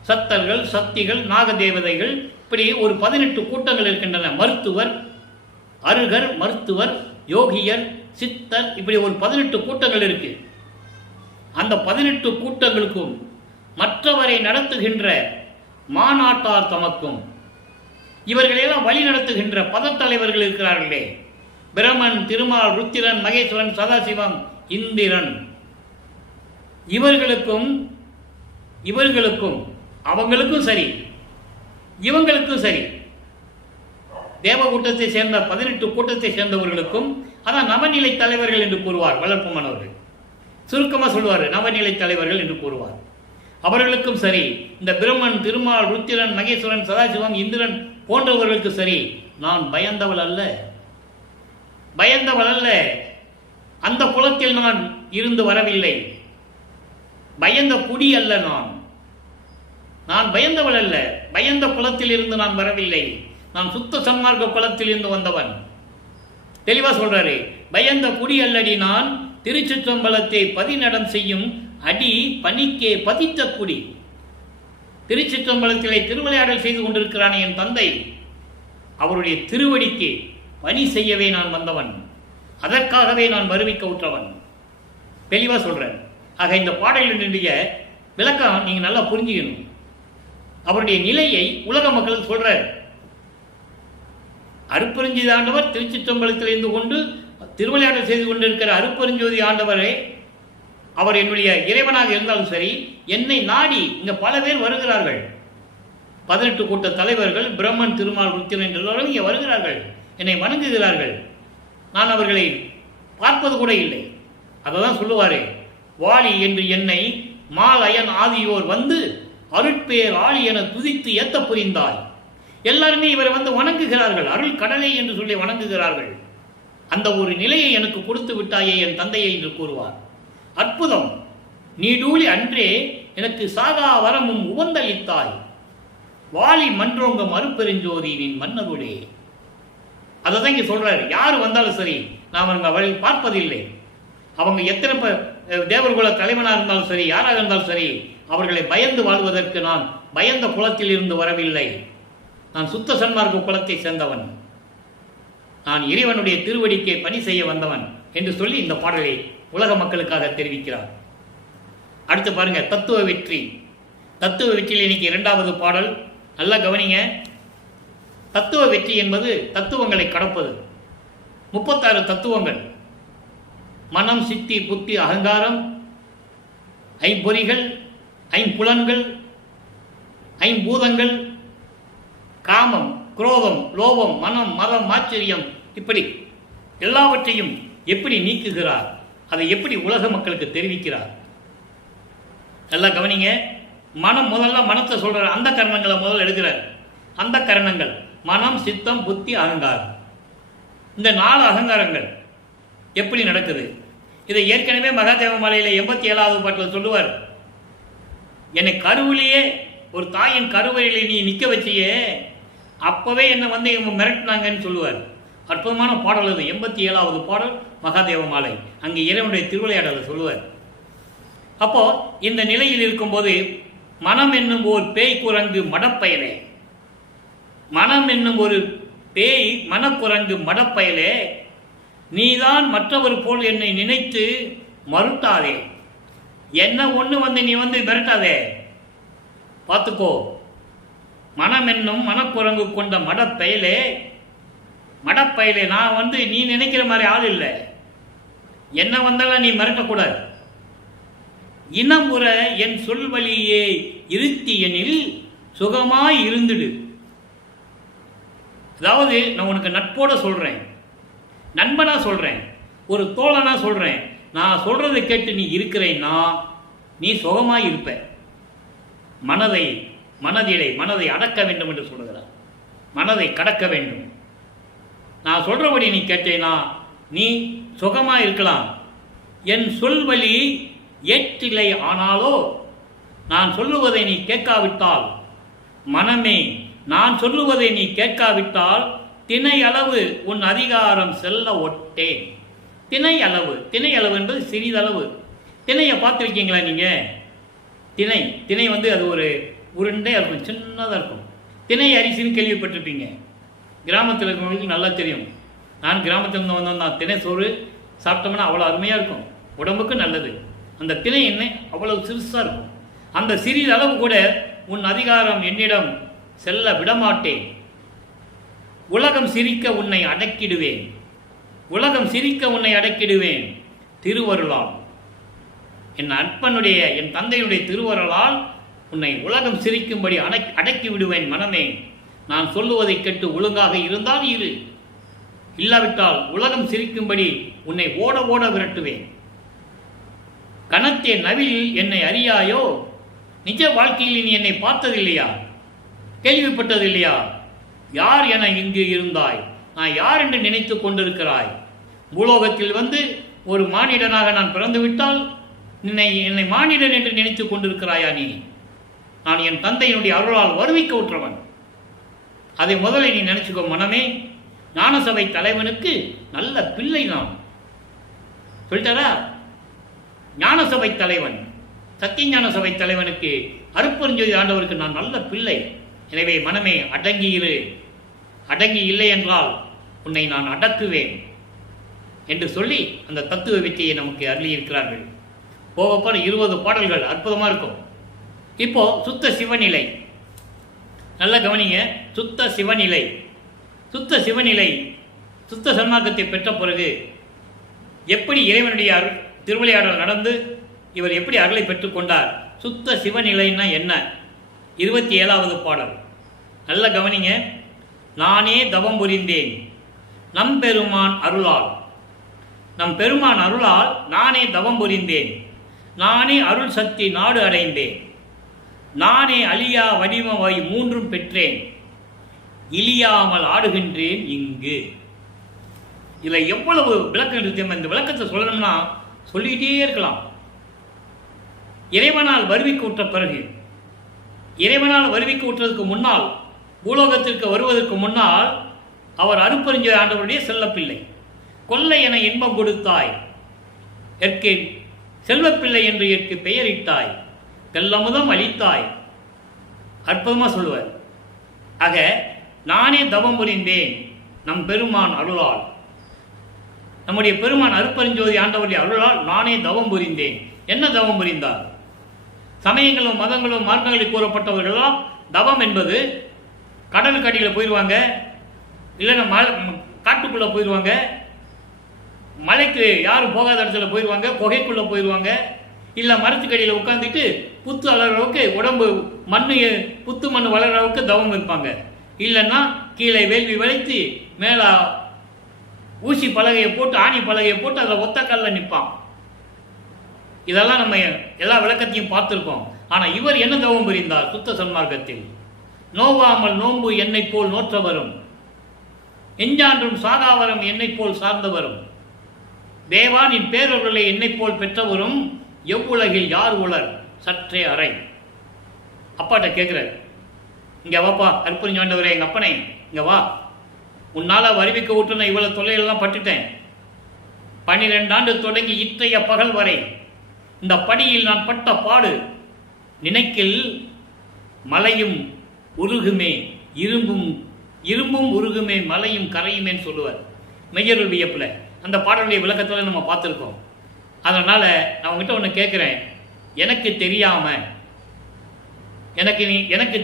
சத்தர்கள், சக்திகள், நாகதேவதைகள், இப்படி ஒரு 18 கூட்டங்கள் இருக்கின்றன. மருத்துவர், அருகர், மருத்துவர், யோகியர், சித்தர், இப்படி ஒரு 18 கூட்டங்கள் இருக்கு. அந்த 18 கூட்டங்களுக்கும் மற்றவரை நடத்துகின்ற மாநாட்டார் தமக்கும், இவர்களெல்லாம் வழி நடத்துகின்ற பதத்தலைவர்கள் இருக்கிறார்களே, பிரமன், திருமால், ருத்திரன், மகேஸ்வரன், சதாசிவம், இந்திரன், இவர்களுக்கும் அவங்களுக்கும் சரி, இவங்களுக்கும் சரி, தேவ கூட்டத்தை சேர்ந்த 18 கூட்டத்தை சேர்ந்தவர்களுக்கும் அதான் நவநிலை தலைவர்கள் என்று கூறுவார் வளர்ப்புமானவர்கள். சுருக்கமாக சொல்லுவார், நவநிலை தலைவர்கள் என்று கூறுவார். அவர்களுக்கும் சரி, இந்த பிரம்மன், திருமால், ருத்திரன், மகேஸ்வரன், சதாசிவம், இந்திரன் போன்றவர்களுக்கு சரி, நான் பயந்தவள் அல்ல, பயந்தவள் அல்ல. அந்த குலத்தில் நான் இருந்து வரவில்லை. பயந்த குடி அல்ல நான் பயந்தவள் அல்ல. பயந்த குலத்தில் இருந்து நான் வரவில்லை. நான் சுத்த சன்மார்க்க குலத்தில் இருந்து வந்தவன். தெளிவா சொல்றாரு, பயந்த குடி அல்லடி நான், திருச்சிற்றம்பலத்தை பதிநடம் செய்யும் அடி பனிக்கே பதித்த குடி. திருச்சிற்றம்பலத்திலே திருவிளையாடல் செய்து கொண்டிருக்கிறான் என் தந்தை, அவருடைய திருவடிக்கு பணி செய்யவே நான் வந்தவன். அதற்காகவே நான் வருவிக்க உற்றவன். தெளிவா சொல்றேன். ஆக இந்த பாடலினுடைய விளக்கம் நீங்க நல்லா புரிஞ்சுக்கணும். அவருடைய நிலையை உலக மக்களுக்கு சொல்ற. அருப்பெருஞ்சோதி ஆண்டவர் திருச்சிற்றம்பலத்தில் இருந்து கொண்டு திருவிளையாடல் செய்து கொண்டிருக்கிற அருப்பெருஞ்சோதி ஆண்டவரே, அவர் என்னுடைய இறைவனாக இருந்தாலும் சரி, என்னை நாடி இங்க பல பேர் வருகிறார்கள். 18 கூட்ட தலைவர்கள், பிரம்மன், திருமால், ருத்திரன் எல்லோரும் இங்கே வருகிறார்கள், என்னை வணங்குகிறார்கள். நான் அவர்களை பார்ப்பது கூட இல்லை. அதை தான் சொல்லுவாரே, வாலி என்று என்னை மால் அயன் ஆதியோர் வந்து அருட்பேர் ஆளி என துதித்து ஏத்த புரிந்தாய். எல்லாருமே இவரை வந்து வணங்குகிறார்கள், அருள் கடலை என்று சொல்லி வணங்குகிறார்கள். அந்த ஒரு நிலையை எனக்கு கொடுத்து விட்டாயே என் தந்தையை என்று கூறுவார். அற்புதம். நீடூழி அன்றே எனக்கு சாகா வரமும் உவந்தளித்தாய், வாலி மன்றோங்கம் அருப்பெருஞ்சோதி நின் மன்னருளே. அதை தான் இங்கே சொல்றாரு. யார் வந்தாலும் சரி, நாம் அவர்களை பார்ப்பதில்லை. அவங்க எத்தனை தேவர்குல தலைவனாக இருந்தாலும் சரி, யாராக இருந்தாலும் சரி, அவர்களை பயந்து வாழ்வதற்கு நான் பயந்த குலத்தில் இருந்து வரவில்லை. நான் சுத்த சன்மார்க்க குலத்தை சேர்ந்தவன். நான் இறைவனுடைய திருவடிக்கே பணி செய்ய வந்தவன் என்று சொல்லி இந்த பாடலை உலக மக்களுக்காக தெரிவிக்கிறார். அடுத்து பாருங்க, தத்துவ வெற்றி. தத்துவ வெற்றியில் இன்னைக்கு 2வது பாடல். நல்லா கவனிங்க. தத்துவ வெற்றி என்பது தத்துவங்களை கடப்பது. 36 தத்துவங்கள். மனம், சித்தி, புத்தி, அகங்காரம், ஐம்பொறிகள், ஐம்புலன்கள், ஐம்பூதங்கள், காமம், குரோதம், லோபம், மனம், மதம், ஆச்சரியம், இப்படி எல்லாவற்றையும் எப்படி நீக்குகிறார், அதை எப்படி உலக மக்களுக்கு தெரிவிக்கிறார். நல்லா கவனிங்க. மனம், முதல்ல மனத்தை சொல்றார். அந்த கரணங்களை முதல்ல எடுக்கிறார். அந்த கரணங்கள் மனம், சித்தம், புத்தி, அகங்காரம். இந்த 4 அகங்காரங்கள் எப்படி நடக்குது? இதை ஏற்கனவே மகாதேவ மாலையில 87வது பாட்டில் சொல்லுவார். என்னை கருவிலேயே, ஒரு தாயின் கருவறையிலே நீ நிற்க வச்சியே, அப்பவே என்னை வந்து இவங்க மிரட்டினாங்கன்னு சொல்லுவார். அற்புதமான பாடல் அது. 87வது பாடல் மகாதேவ மாலை. அங்கே இறைவனுடைய திருவிளையாடலை சொல்லுவார். அப்போ இந்த நிலையில் இருக்கும்போது, மனம் என்னும் ஒரு பேய் குரங்கு மடப்பயலே, மனம் என்னும் ஒரு பேய் மனக்குரங்கு மடப்பயலே, நீதான் மற்றவர் போல் என்னை நினைத்து மறுத்தாதே. என்ன ஒன்று வந்து நீ வந்து மிரட்டாதே, பார்த்துக்கோ. மனம் என்னும் மனக்குரங்கு கொண்ட மடப்பயலே, மடப்பயலே, நான் வந்து நீ நினைக்கிற மாதிரி ஆள் இல்லை. என்ன வந்தாலும் நீ மிரட்டக்கூடாது. இனமுற என் சொல்வழியே இருத்தி எனில் சுகமாய் இருந்துடு. அதாவது நான் உனக்கு நட்போட சொல்றேன், நண்பனா சொல்றேன், ஒரு தோழனா சொல்றேன். நான் சொல்றதை கேட்டு நீ இருக்கிறேன்னா நீ சுகமாய் இருப்ப. மனதை அடக்க வேண்டும் என்று சொல்லுகிறார். மனதை கடக்க வேண்டும். நான் சொல்றபடி நீ கேட்டேனா நீ சுகமாய் இருக்கலாம். என் சொல்வழி ஏற்றில்லை ஆனாலோ, நான் சொல்லுவதை நீ கேட்காவிட்டால், மனமே, நான் சொல்லுவதை நீ கேட்காவிட்டால் தினை அளவு உன் அதிகாரம் செல்ல ஒட்டேன். தினை அளவு என்பது சிறிதளவு. திணையை பார்த்துருக்கீங்களா நீங்கள்? திணை வந்து அது ஒரு உருண்டையாக இருக்கும், சின்னதாக இருக்கும். திணை அரிசின்னு கேள்விப்பட்டிருப்பீங்க. கிராமத்தில் இருக்கிறவங்களுக்கு நல்லா தெரியும். நான் கிராமத்திலிருந்து வந்தோம் தான். திணை சோறு சாப்பிட்டோம்னா அவ்வளோ அருமையாக இருக்கும், உடம்புக்கு நல்லது. அந்த திணை எண்ணெய் அவ்வளவு சிறுசாக இருக்கும். அந்த சிறிதளவு கூட உன் அதிகாரம் என்னிடம் செல்ல விடமாட்டேன். உலகம் சிரிக்க உன்னை அடக்கிடுவேன், உலகம் சிரிக்க உன்னை அடக்கிடுவேன். திருவருளால், என் தந்தையுடைய திருவருளால் உன்னை உலகம் சிரிக்கும்படி அடக்கி விடுவேன். மனமே, நான் சொல்லுவதை கேட்டு ஒழுங்காக இருந்தால் இரு, இல்லாவிட்டால் உலகம் சிரிக்கும்படி உன்னை ஓட ஓட விரட்டுவேன். கணத்தே நவில் என்னை அறியாயோ? நிஜ வாழ்க்கையில் நீ என்னை பார்த்ததில்லையா? கேள்விப்பட்டதில்லையா? யார் என இங்கு இருந்தாய்? நான் யார் என்று நினைத்து கொண்டிருக்கிறாய்? பூலோகத்தில் வந்து ஒரு மானிடனாக நான் பிறந்துவிட்டால் என்னை மானிடன் என்று நினைத்து கொண்டிருக்கிறாயா நீ? நான் என் தந்தையினுடைய அருளால் வருவிக்க உற்றவன். அதை முதலில் நீ நினைச்சுக்கோ மனமே. ஞானசபை தலைவனுக்கு நல்ல பிள்ளை நான். சொல்லிட்டாரா? ஞானசபை தலைவன், சத்தியஞான சபை தலைவனுக்கு, அருட்பெருஞ்சோதி ஆண்டவருக்கு நான் நல்ல பிள்ளை. எனவே மனமே அடங்கி இரு. அடங்கி இல்லை என்றால் உன்னை நான் அடக்குவேன் என்று சொல்லி அந்த தத்துவ வித்தையை நமக்கு அருளியிருக்கிறார்கள். போகப்போற 20 பாடல்கள் அற்புதமாக இருக்கும். இப்போ சுத்த சிவநிலை நல்ல கவனிங்க. சுத்த சிவநிலை, சுத்த சிவநிலை, சுத்த சன்மார்க்கத்தை பெற்ற பிறகு எப்படி இறைவனுடைய திருவிளையாடல் நடந்து இவர் எப்படி அருளை பெற்றுக்கொண்டார்? சுத்த சிவநிலைன்னா என்ன? 27வது பாடல் நல்ல கவனிங்க. நானே தவம் புரிந்தேன் நம் பெருமான் அருளால். நம் பெருமான் அருளால் நானே தவம் புரிந்தேன். நானே அருள் சக்தி நாடு அடைந்தேன். நானே அழியா வடிவமை 3 பெற்றேன். இழியாமல் ஆடுகின்றேன் இங்கு. இதில் எவ்வளவு விளக்கம் இருக்கு. இந்த விளக்கத்தை சொல்லணும்னா சொல்லிக்கிட்டே இருக்கலாம். இறைவனால் வருவிக்கு விட்ட பிறகு, இறைவனால் வருவிக்கு விட்டதற்கு முன்னால், பூலோகத்திற்கு வருவதற்கு முன்னால் அவர் அருட்பெருஞ்சோதி ஆண்டவருடைய செல்லப்பிள்ளை. கொல்லை என இன்பம் கொடுத்தாய், எற்கு செல்வப்பிள்ளை என்று எற்கு பெயரிட்டாய், கல்லமுதம் அளித்தாய். அற்புதமாக சொல்லுவார். ஆக நானே தவம் புரிந்தேன் நம் பெருமான் அருளால். நம்முடைய பெருமான் அருட்பெருஞ்சோதி ஆண்டவருடைய அருளால் நானே தவம் புரிந்தேன். என்ன தவம் புரிந்தார்? சமயங்களும் மதங்களும் மார்க்கங்களில் கூறப்பட்டவர்களெல்லாம் தவம் என்பது கடலுக்கு அடியில் போயிடுவாங்க, இல்லைன்னா காட்டுக்குள்ளே போயிடுவாங்க, மலைக்கு யாரும் போகாத இடத்துல போயிடுவாங்க, புகைக்குள்ளே போயிடுவாங்க, இல்லை மரத்துக்கடியில் உட்காந்துட்டு புத்து வளர்கிற அளவுக்கு உடம்பு மண் புத்து மண் வளர்கிற அளவுக்கு தவம் இருப்பாங்க. இல்லைன்னா கீழே வேள்வி விளைத்து மேலே ஊசி பலகையை போட்டு ஆணி பலகையை போட்டு அதில் ஒத்த கல்ல நிற்பான். இதெல்லாம் நம்ம எல்லா விளக்கத்தையும் பார்த்துருக்கோம். ஆனால் இவர் என்ன தவம் புரிந்தார்? சுத்த சன்மார்க்கத்தில் நோவாமல் நோன்பு என்னை போல் நோற்றவரும், எஞ்சான்றும் சாகாவரம் என்னை போல் சார்ந்தவரும், தேவானின் பேரொருளை என்னை போல் பெற்றவரும், எவ்வுலகில் யார் உலர் சற்றே அறை. அப்பாட்ட கேட்குறார், இங்கே வாப்பா அற்புதம் ஆண்டவரே, எங்கள் அப்பனே இங்கே வா, உன்னால் வருவிக்க விட்டு நான் இவ்வளோ தொல்லையெல்லாம் பட்டுட்டேன். 12 ஆண்டு தொடங்கி இற்றைய பகல் வரை இந்த படியில் நான் பட்ட பாடு நினைக்கில் மலையும் உருகுமே, இரும்பும் உருகுமே, மலையும் கரையுமேன்னு சொல்லுவார் மெய்யருள் வியப்பில். அந்த பாடலுடைய விளக்கத்தில் நம்ம பார்த்துருக்கோம். அதனால் நான் உங்ககிட்ட ஒன்று கேட்குறேன். எனக்கு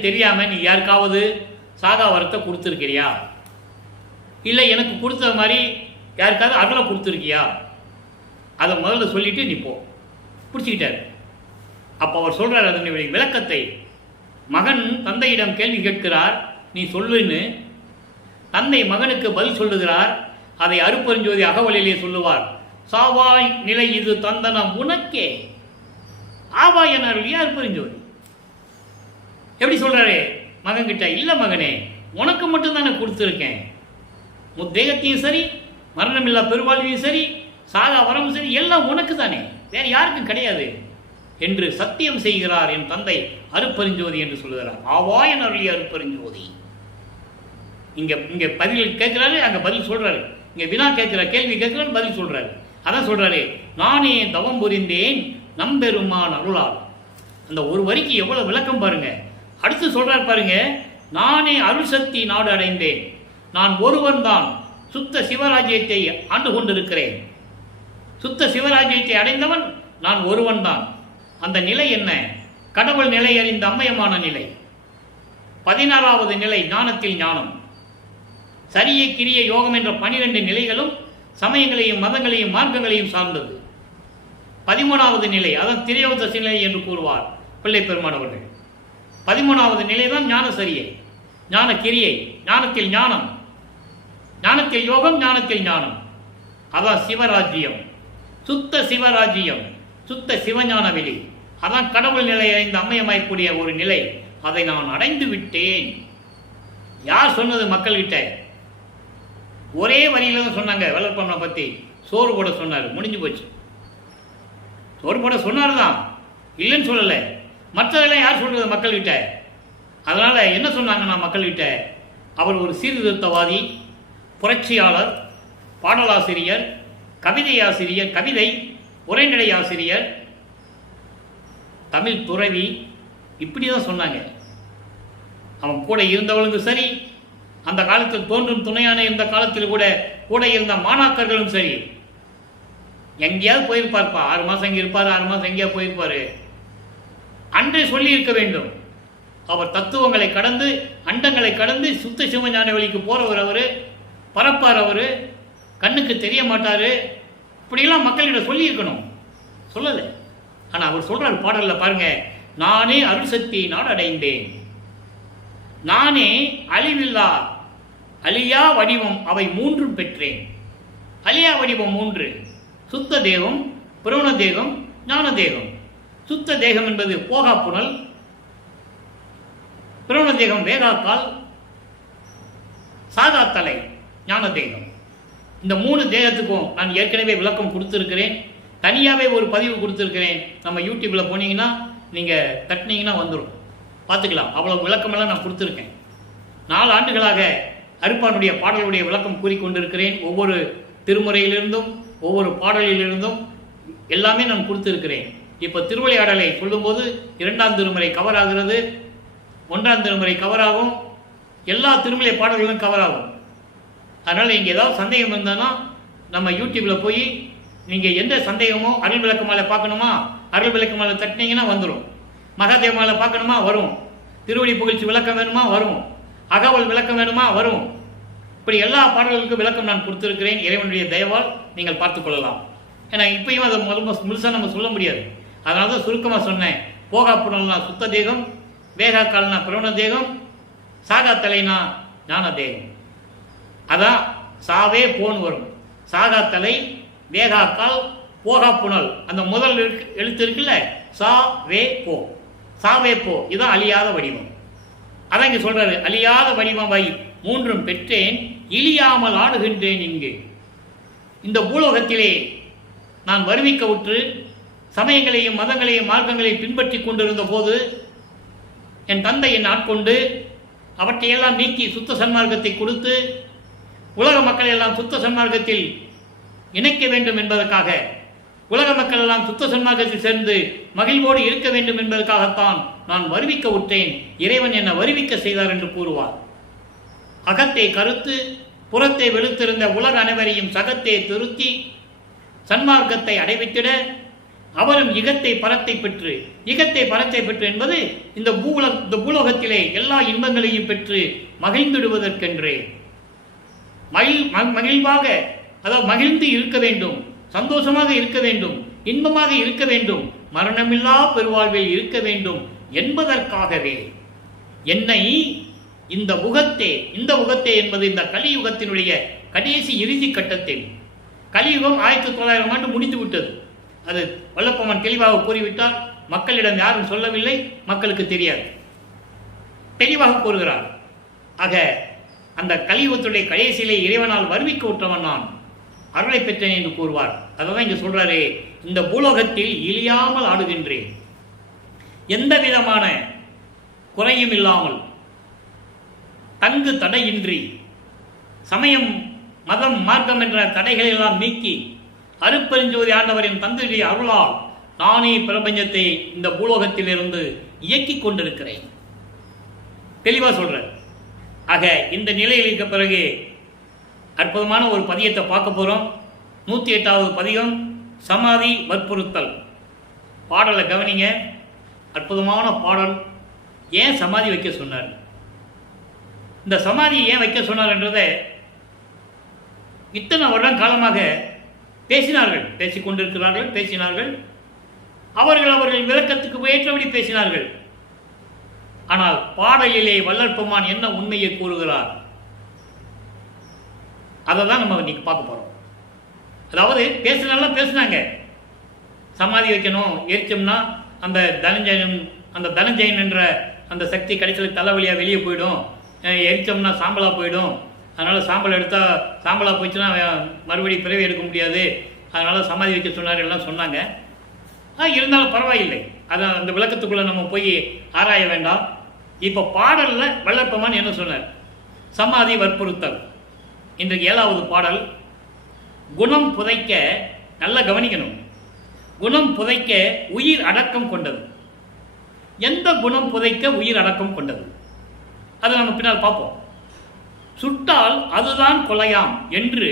தெரியாமல் நீ யாருக்காவது சாகா வரத்தை கொடுத்துருக்கிறியா? இல்லை எனக்கு கொடுத்த மாதிரி யாருக்காவது அகலை கொடுத்துருக்கியா? அதை முதல்ல சொல்லிவிட்டு நீ போ. பிடிச்சிக்கிட்டார். அப்போ அவர் சொல்கிறார் அதனுடைய விளக்கத்தை. மகன் தந்தையிடம் கேள்வி கேட்கிறார், நீ சொல்லுன்னு. தந்தை மகனுக்கு பதில் சொல்லுகிறார். அதை அருட்பெருஞ்சோதி அகவலிலே சொல்லுவார். சாவாய் நிலை இது தந்தனம் உனக்கே, ஆவாய் என அருளிய அருட்பெருஞ்சோதி. எப்படி சொல்றாரு மகன் கிட்ட? இல்லை மகனே, உனக்கு மட்டும்தானே கொடுத்துருக்கேன். முத்தேகத்தையும் சரி, மரணமில்லா பெருவாழ்வையும் சரி, சாகா வரமும் சரி, எல்லாம் உனக்கு தானே, வேறு யாருக்கும் கிடையாது என்று சத்தியம் செய்கிறார் என் தந்தை அருட்பெருஞ்சோதி என்று சொல்லுகிறார். ஆவாய் என அருளிய அருட்பெருஞ்சோதி. இங்கே பதில் கேட்கிறாரு, அங்கே பதில் சொல்றாரு. இங்கே வினா கேட்கிற கேள்வி கேட்கிறாரு, பதில் சொல்றாரு. அதான் சொல்றாரு, நானே தவம் புரிந்தேன் நம்பெருமான் அருளால். அந்த ஒரு வரிக்கு எவ்வளவு விளக்கம் பாருங்க. அடுத்து சொல்றாரு பாருங்க, நானே அருள் சக்தி நாடு அடைந்தேன். நான் ஒருவன் தான் சுத்த சிவராஜ்யத்தை ஆண்டு கொண்டிருக்கிறேன். சுத்த சிவராஜ்யத்தை அடைந்தவன் நான் ஒருவன் தான். அந்த நிலை என்ன? கடவுள் நிலை அறிந்த அம்மயமான நிலை. 16வது நிலை ஞானத்தில் ஞானம். சரிய கிரிய யோகம் என்ற 12 நிலைகளும் சமயங்களையும் மதங்களையும் மார்க்கங்களையும் சார்ந்தது. 13வது நிலை, அதான் திரையோதசி நிலை என்று கூறுவார் பிள்ளை பெருமானவர்கள். 13வது நிலை தான் ஞான சரியை. ஞான கிரியை, ஞானத்தில் ஞானம், ஞானத்தில் யோகம், ஞானத்தில் ஞானம். அதான் சிவராஜ்யம், சுத்த சிவராஜ்யம், சுத்த சிவஞான வெளி. அதான் கடவுள் நிலை அடைந்து அம்மையமாயக்கூடிய ஒரு நிலை. அதை நான் அடைந்து விட்டேன். யார் சொன்னது மக்கள்கிட்ட? ஒரே வரியில தான் சொன்னாங்க. வளர்ப்பவனை பற்றி சோறு போட சொன்னார், முடிஞ்சு போச்சு. சோறு போட சொன்னார் தான், இல்லைன்னு சொல்லலை. மற்றதெல்லாம் யார் சொல்றது மக்கள்கிட்ட? அதனால என்ன சொன்னாங்கன்னா மக்கள்கிட்ட, அவர் ஒரு சீர்திருத்தவாதி, புரட்சியாளர், பாடலாசிரியர், கவிதை ஆசிரியர், கவிதை உரைநடை ஆசிரியர், தமிழ் துறவி, இப்படி தான் சொன்னாங்க. அவன் கூட இருந்தவளுக்கும் சரி, அந்த காலத்தில் தோன்றும் துணையான இருந்த காலத்தில் கூட இருந்த மாணாக்கர்களும் சரி, எங்கேயாவது போயிருப்பார்ப்பா, 6 மாதம் இங்கே இருப்பார், 6 மாதம் எங்கேயாவது போயிருப்பார், அன்றே சொல்லி இருக்க வேண்டும். அவர் தத்துவங்களை கடந்து, அண்டங்களை கடந்து சுத்த சிவஞான வழிக்கு போறவர், அவர் பரப்பார், அவர் கண்ணுக்கு தெரிய மாட்டார், இப்படியெல்லாம் மக்களிடம் சொல்லி இருக்கணும். சொல்லலை. ஆனால் அவர் சொல்றார் பாடலில் பாருங்க, நானே அருள் சக்தியை நாடடைந்தேன், நானே அழிவில்லா அழியா வடிவம் அவை 3 பெற்றேன். அழியா வடிவம் 3: சுத்த தேகம், புரோண தேகம், ஞான தேகம். சுத்த தேகம் என்பது போகா புனல், புரோண தேகம் வேகாக்கால், சாதா தலை ஞான தேகம். இந்த 3 தேகத்துக்கும் நான் ஏற்கனவே விளக்கம் கொடுத்துருக்கிறேன். தனியாகவே ஒரு பதிவு கொடுத்துருக்கிறேன். நம்ம யூடியூப்பில் போனீங்கன்னா நீங்கள் தட்டினீங்கன்னா வந்துடும், பார்த்துக்கலாம். அவ்வளோ விளக்கமெல்லாம் நான் கொடுத்துருக்கேன். 4 ஆண்டுகளாக அருப்பானுடைய பாடலுடைய விளக்கம் கூறிக்கொண்டிருக்கிறேன். ஒவ்வொரு திருமுறையிலிருந்தும் ஒவ்வொரு பாடலிலிருந்தும் எல்லாமே நான் கொடுத்துருக்கிறேன். இப்போ திருவிளையாடலை சொல்லும்போது 2ஆம் திருமுறை கவர் ஆகிறது, 1ஆம் திருமுறை கவர் ஆகும், எல்லா திருமலை பாடல்களும் கவர் ஆகும். அதனால் நீங்கள் ஏதாவது சந்தேகம் இருந்தானா நம்ம யூடியூப்பில் போய் நீங்கள் எந்த சந்தேகமோ, அருள் விளக்க மாலை பார்க்கணுமா, அருள் விளக்க மாலை தட்டினீங்கன்னா வந்துடும். மகாதேவ மாலை பார்க்கணுமா வரும், திருவடி புகழ்ச்சி விளக்கம் வேணுமா வரும், அகவல் விளக்கம் வேணுமா வரும். இப்படி எல்லா பாடல்களுக்கும் விளக்கம் நான் கொடுத்துருக்கிறேன். இறைவனுடைய தயவால் நீங்கள் பார்த்துக் கொள்ளலாம். ஏன்னா இப்பயும் அதை முழுசாக நம்ம சொல்ல முடியாது. அதனால தான் சுருக்கமாக சொன்னேன். போகா புனல்னா சுத்த தேகம், வேகா கால்னா புரோண தேகம், சாகா தலைனா ஞான தேகம். அதான் சாவே போன் வரும். சாகா தலை, வேகா கால், போகா புனல். அந்த முதல் எழுத்து இருக்குல்ல, சா வே போ, சாவே போ, இதுதான் அழியாத வடிவம். அதான் இங்கே சொல்றாரு, அழியாத வடிவமை 3 பெற்றேன், இழியாமல் ஆடுகின்றேன் இங்கு. இந்த பூலோகத்திலே நான் வருவிக்க உற்று சமயங்களையும் மதங்களையும் மார்க்கங்களையும் பின்பற்றி கொண்டிருந்த போது என் தந்தை என்னை ஆட்கொண்டு அவற்றையெல்லாம் நீக்கி சுத்த சன்மார்க்கத்தை கொடுத்து உலக மக்கள் எல்லாம் சுத்த சன்மார்க்கத்தில் இணைக்க வேண்டும் என்பதற்காக, உலக மக்கள் எல்லாம் சுத்த சன்மார்க்கத்தில் சேர்ந்து மகிழ்வோடு இருக்க வேண்டும் என்பதற்காகத்தான் நான் வருவிக்க விட்டேன். இறைவன் என்னை வருவிக்க செய்தார் என்று கூறுவார். அகத்தை கருத்து புறத்தை வெளுத்திருந்த உலக அனைவரையும் சகத்தை திருத்தி சன்மார்க்கத்தை அடைவித்திட அவரும் இகத்தை பரத்தை பெற்று, இகத்தை பரத்தை பெற்று என்பது இந்த பூலோகத்திலே எல்லா இன்பங்களையும் பெற்று மகிழ்ந்திடுவதற்கென்றே, மகிழ்வாக, அதாவது மகிழ்ந்து இருக்க வேண்டும், சந்தோஷமாக இருக்க வேண்டும், இன்பமாக இருக்க வேண்டும், மரணமில்லா பெருவாழ்வில் இருக்க வேண்டும் என்பதற்காகவே என்னை இந்த உகத்தே என்பது இந்த கலியுகத்தினுடைய கடைசி இறுதி கட்டத்தில், கலியுகம் 1900 ஆண்டு முடிந்து விட்டது. அது வல்லப்பமன் தெளிவாக கூறிவிட்டால் மக்களிடம் யாரும் சொல்லவில்லை, மக்களுக்கு தெரியாது, தெளிவாக கூறுகிறார். ஆக அந்த கலியுகத்துடைய கடைசியிலே இறைவனால் வருவிக்க விட்டவன் நான் அருளை பெற்றேன் என்று கூறுவார். அதான் இங்க சொல்றாரு, இந்த பூலோகத்தில் இழியாமல் ஆடுகின்றேன், எந்த விதமான குறையும் இல்லாமல், தங்கு தடையின்றி, சமயம் மதம் மார்க்கம் என்ற தடைகளை எல்லாம் நீக்கி அருட்பெருஞ்சோதி ஆண்டவரின் தந்தையுடைய அருளால் நானே பிரபஞ்சத்தை இந்த பூலோகத்திலிருந்து இயக்கிக் கொண்டிருக்கிறேன். தெளிவா சொல்றேன். ஆக இந்த நிலையில் இருக்க பிறகு அற்புதமான ஒரு பதியத்தை பார்க்க போறோம். 108வது பதிகம், சமாதி வற்புறுத்தல். பாடலை கவனிங்க, அற்புதமான பாடல். ஏன் சமாதி வைக்க சொன்னார், இந்த சமாதியை ஏன் வைக்க சொன்னார் என்றதை இத்தனை வருடம் காலமாக பேசினார்கள், பேசினார்கள். அவர்கள் விளக்கத்துக்கு ஏற்றபடி பேசினார்கள். ஆனால் பாடலிலே வள்ளல் பெருமான் என்ன உண்மையை கூறுகிறார், அதை தான் நம்ம இன்னைக்கு பார்க்க போறோம். அதாவது பேசுனாலும் பேசுனாங்க, சமாதி வைக்கணும், எரிச்சோம்னா அந்த தனஞ்சயன் என்ற அந்த சக்தி கடைசியில் தலைவலியாக வெளியே போயிடும், எரிச்சோம்னா சாம்பலாக போயிடும், அதனால் சாம்பல் எடுத்தால் சாம்பலாக போயிடுச்சுன்னா மறுபடியும் பிறவி எடுக்க முடியாது, அதனால் சமாதி வைக்க சொன்னார் எல்லாம் சொன்னாங்க. இருந்தாலும் பரவாயில்லை, அதை அந்த விளக்கத்துக்குள்ளே நம்ம போய் ஆராய வேண்டாம். இப்போ பாடலில் வள்ளல் பெருமான் என்ன சொன்னார், சமாதி வற்புறுத்தல். இன்றைக்கு 7வது பாடல். குணம் புதைக்க, நல்லா கவனிக்கணும், குணம் புதைக்க உயிர் அடக்கம் கொண்டது. எந்த குணம் புதைக்க உயிர் அடக்கம் கொண்டது, அதை நம்ம பின்னால் பார்ப்போம். சுட்டால் அதுதான் கொலையாம் என்று,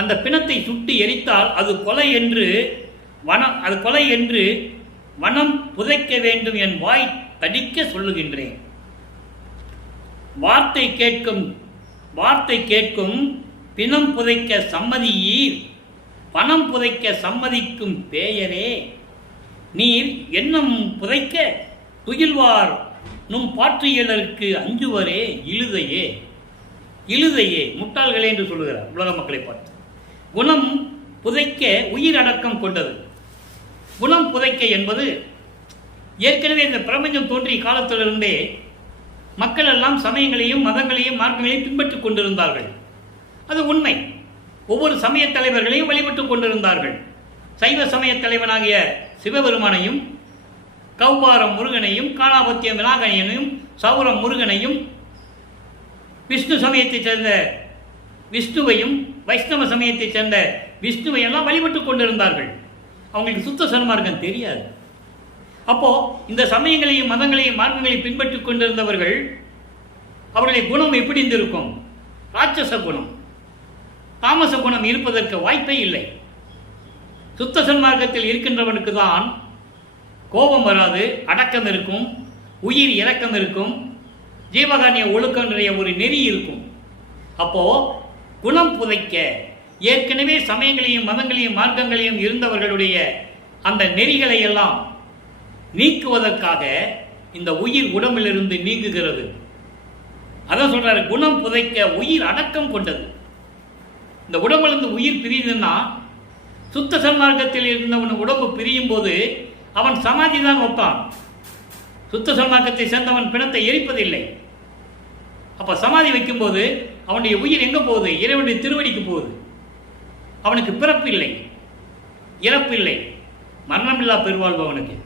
அந்த பிணத்தை சுட்டு எரித்தால் அது கொலை என்று வனம் புதைக்க வேண்டும் என் வாய் தடிக்க சொல்லுகின்றேன். வார்த்தை கேட்கும் பிணம் புதைக்க சம்மதியீர், பணம் புதைக்க சம்மதிக்கும் பேயரே, நீர் எண்ணம் புதைக்க துயில்வார் நும் பாற்றியலருக்கு அஞ்சுவரே இழுதையே முட்டாள்களே என்று சொல்லுகிறார் உலக மக்களை பார்த்து. குணம் புதைக்க உயிர் அடக்கம் கொண்டது. குணம் புதைக்க என்பது ஏற்கனவே இந்த பிரபஞ்சம் தோன்றிய காலத்திலிருந்தே மக்கள் எல்லாம் சமயங்களையும் மதங்களையும் மார்க்கங்களையும் பின்பற்றிக் கொண்டிருந்தார்கள். அது உண்மை. ஒவ்வொரு சமய தலைவர்களையும் வழிபட்டுக் கொண்டிருந்தார்கள். சைவ சமய தலைவனாகிய சிவபெருமானையும், கௌபாரம் முருகனையும், காலாபத்திய விநாயகனையும், சௌரம் முருகனையும், விஷ்ணு சமயத்தைச் சேர்ந்த விஷ்ணுவையும், வைஷ்ணவ சமயத்தைச் சேர்ந்த விஷ்ணுவை எல்லாம் வழிபட்டுக் கொண்டிருந்தார்கள். அவங்களுக்கு சுத்த சன்மார்க்கம் தெரியாது. அப்போ இந்த சமயங்களையும் மதங்களையும் மார்க்கங்களையும் பின்பற்றிக் கொண்டிருந்தவர்கள், அவருடைய குணம் எப்படி இருந்திருக்கும்? ராட்சச குணம், தாமச குணம் இருப்பதற்கு வாய்ப்பே இல்லை. சுத்த சன்மார்க்கத்தில் இருக்கின்றவனுக்கு தான் கோபம் வராது, அடக்கம் இருக்கும், உயிர் இரக்கம் இருக்கும், ஜீவகானிய ஒழுக்கன்ற ஒரு நெறி இருக்கும். அப்போ குணம் புதைக்க ஏற்கனவே சமயங்களையும் மதங்களையும் மார்க்கங்களையும் இருந்தவர்களுடைய அந்த நெறிகளை எல்லாம் நீக்குவதற்காக இந்த உயிர் உடம்பிலிருந்து நீங்குகிறது. அதான் சொல்றாரு, குணம் புதைக்க உயிர் அடக்கம் கொண்டது. இந்த உடம்பிலிருந்து உயிர் பிரியுதுன்னா, சுத்த சன்மார்க்கத்தில் இருந்தவன் உடம்பு பிரியும் போது அவன் சமாதி தான் வைப்பான். சுத்த சன்மார்க்கத்தை சேர்ந்தவன் பிணத்தை எரிப்பதில்லை. அப்ப சமாதி வைக்கும்போது அவனுடைய உயிர் எங்க போகுது? இறைவனுடைய திருவடிக்கு போகுது. அவனுக்கு பிறப்பில்லை, இறப்பில்லை, மரணமில்லா பெருவாழ்வு அவனுக்கு.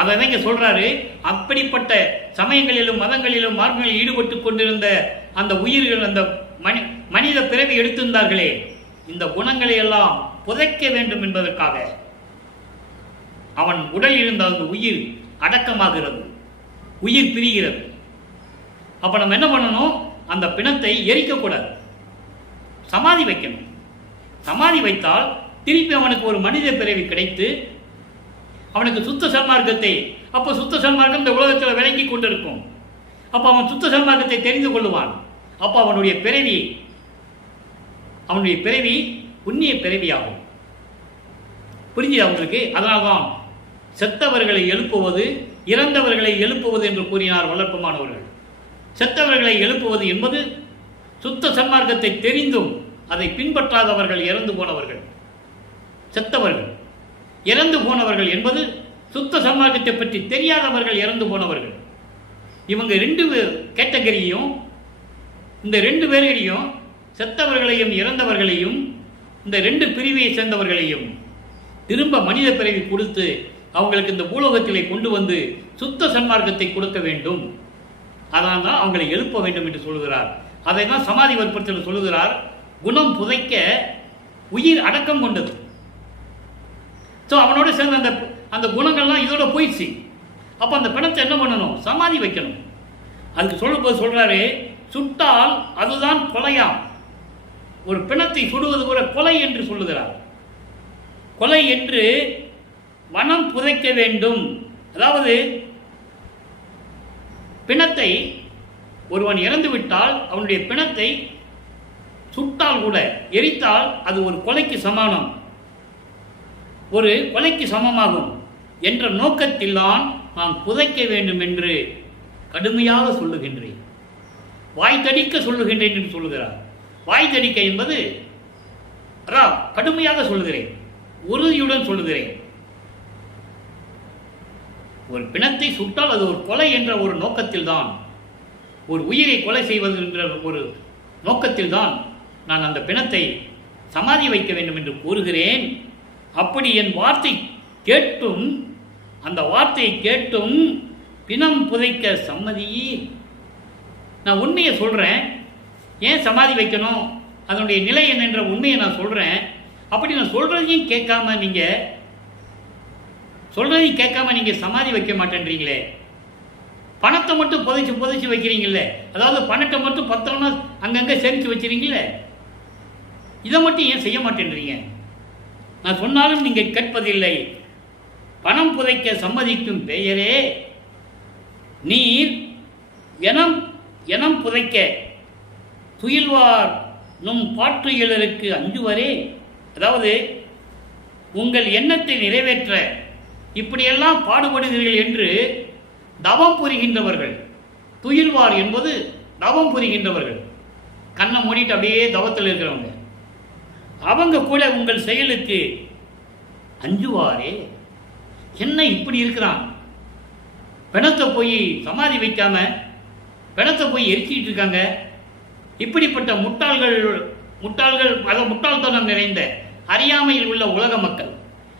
அதை இங்க சொல்றாரு. அப்படிப்பட்ட சமயங்களிலும் மதங்களிலும் மார்க்கங்களில் ஈடுபட்டு கொண்டிருந்த அந்த உயிர்கள், அந்த மனித பிறவி எடுத்திருந்தார்களே, இந்த குணங்களை எல்லாம் புதைக்க வேண்டும் என்பதற்காக அவன் உடலில் இருந்த அந்த உயிர் அடக்கமாகிறது, உயிர் பிரிகிறது. அப்ப நம்ம என்ன பண்ணணும்? அந்த பிணத்தை எரிக்கக்கூடாது, சமாதி வைக்கணும். சமாதி வைத்தால் திருப்பி அவனுக்கு ஒரு மனித பிறவி கிடைத்து அவனுக்கு சுத்த சன்மார்க்கத்தை, அப்போ சுத்த சன்மார்க்கம் இந்த உலகத்தில் விளங்கி கொண்டிருக்கும். அப்போ அவன் சுத்த சன்மார்க்கத்தை தெரிந்து கொள்ளுவான். அப்போ அவனுடைய பிறவி புண்ணிய பிறவியாகும். புரிஞ்சுது அவங்களுக்கு? அதனால்தான் செத்தவர்களை எழுப்புவது, இறந்தவர்களை எழுப்புவது என்று கூறினார் வள்ளல் பெருமான் அவர்கள். செத்தவர்களை எழுப்புவது என்பது சுத்த சன்மார்க்கத்தை தெரிந்தும் அதை பின்பற்றாதவர்கள், இறந்து போனவர்கள். செத்தவர்கள், இறந்து போனவர்கள் என்பது சுத்த சன்மார்க்கத்தை பற்றி தெரியாதவர்கள், இறந்து போனவர்கள். இவங்க 2 கேட்டகரியையும், இந்த 2 பேர்களையும், செத்தவர்களையும் இறந்தவர்களையும், இந்த 2 பிரிவையை சேர்ந்தவர்களையும் திரும்ப மனித பிறவி கொடுத்து அவங்களுக்கு இந்த பூலோகத்திலே கொண்டு வந்து சுத்த சன்மார்க்கத்தை கொடுக்க வேண்டும். அதனால் தான் அவங்களை எழுப்ப வேண்டும் என்று சொல்லுகிறார். அதை தான் சமாதி வற்புறுத்தல் சொல்லுகிறார். குணம் புதைக்க உயிர் அடக்கம் கொண்டது. ஸோ அவனோட சேர்ந்த அந்த குணங்கள்லாம் இதோட போயிடுச்சு. அப்போ அந்த பிணத்தை என்ன பண்ணணும்? சமாதி வைக்கணும். அதுக்கு சொல்லும்போது சொல்றாரு, சுட்டால் அதுதான் கொலையாம். ஒரு பிணத்தை சுடுவது கூட கொலை என்று சொல்லுகிறார். கொலை என்று வனம் புதைக்க வேண்டும். அதாவது பிணத்தை ஒருவன் இறந்து விட்டால் அவனுடைய பிணத்தை சுட்டால் கூட, எரித்தால் அது ஒரு கொலைக்கு சமானம், ஒரு கொலைக்கு சமமாகும் என்ற நோக்கத்தில்தான் நான் புதைக்க வேண்டும் என்று கடுமையாக சொல்லுகின்றேன். வாய் தடிக்க சொல்லுகின்றேன் என்று சொல்லுகிறார். வாய் தடிக்க என்பது கடுமையாக சொல்லுகிறேன், உறுதியுடன் சொல்லுகிறேன். ஒரு பிணத்தை சுட்டால் அது ஒரு கொலை என்ற ஒரு நோக்கத்தில் தான், ஒரு உயிரை கொலை செய்வது என்ற ஒரு நோக்கத்தில் தான் நான் அந்த பிணத்தை சமாதி வைக்க வேண்டும் என்று கூறுகிறேன். அப்படி என் வார்த்தை கேட்டும், அந்த வார்த்தையை கேட்டும் பிணம் புதைக்க சம்மதியே. நான் உண்மையை சொல்கிறேன், ஏன் சமாதி வைக்கணும், அதனுடைய நிலை என்னென்ற உண்மையை நான் சொல்கிறேன். அப்படி நான் சொல்கிறதையும் கேட்காம நீங்கள் சமாதி வைக்க மாட்டேன்றீங்களே. பணத்தை மட்டும் புதைச்சி வைக்கிறீங்களே, அதாவது பணத்தை மட்டும் பத்திரமா அங்கங்கே சேமித்து வச்சுறீங்களே, இதை மட்டும் ஏன் செய்ய மாட்டேன்றீங்க? நான் சொன்னாலும் நீங்கள் கேட்பதில்லை. பணம் புதைக்க சம்மதிக்கும் பெயரே நீர் எனம் புதைக்க துயில்வார் நும் பாற்றுயிலருக்கு அஞ்சுவரே. அதாவது உங்கள் எண்ணத்தை நிறைவேற்ற இப்படியெல்லாம் பாடுபடுகிறீர்கள் என்று தவம் புரிகின்றவர்கள், துயில்வார் என்பது தவம் புரிகின்றவர்கள், கண்ணை மூடிட்டு அப்படியே தவத்தில் இருக்கிறவங்க, அவங்க கூட உங்கள் செயலுக்கு அஞ்சுவாரே. என்ன இப்படி இருக்கிறான், பிணத்தை போய் சமாதி வைக்காம பிணத்தை போய் எரிச்சிட்டு இருக்காங்க. இப்படிப்பட்ட முட்டாள்தனம் நிறைந்த அறியாமையில் உள்ள உலக மக்கள்.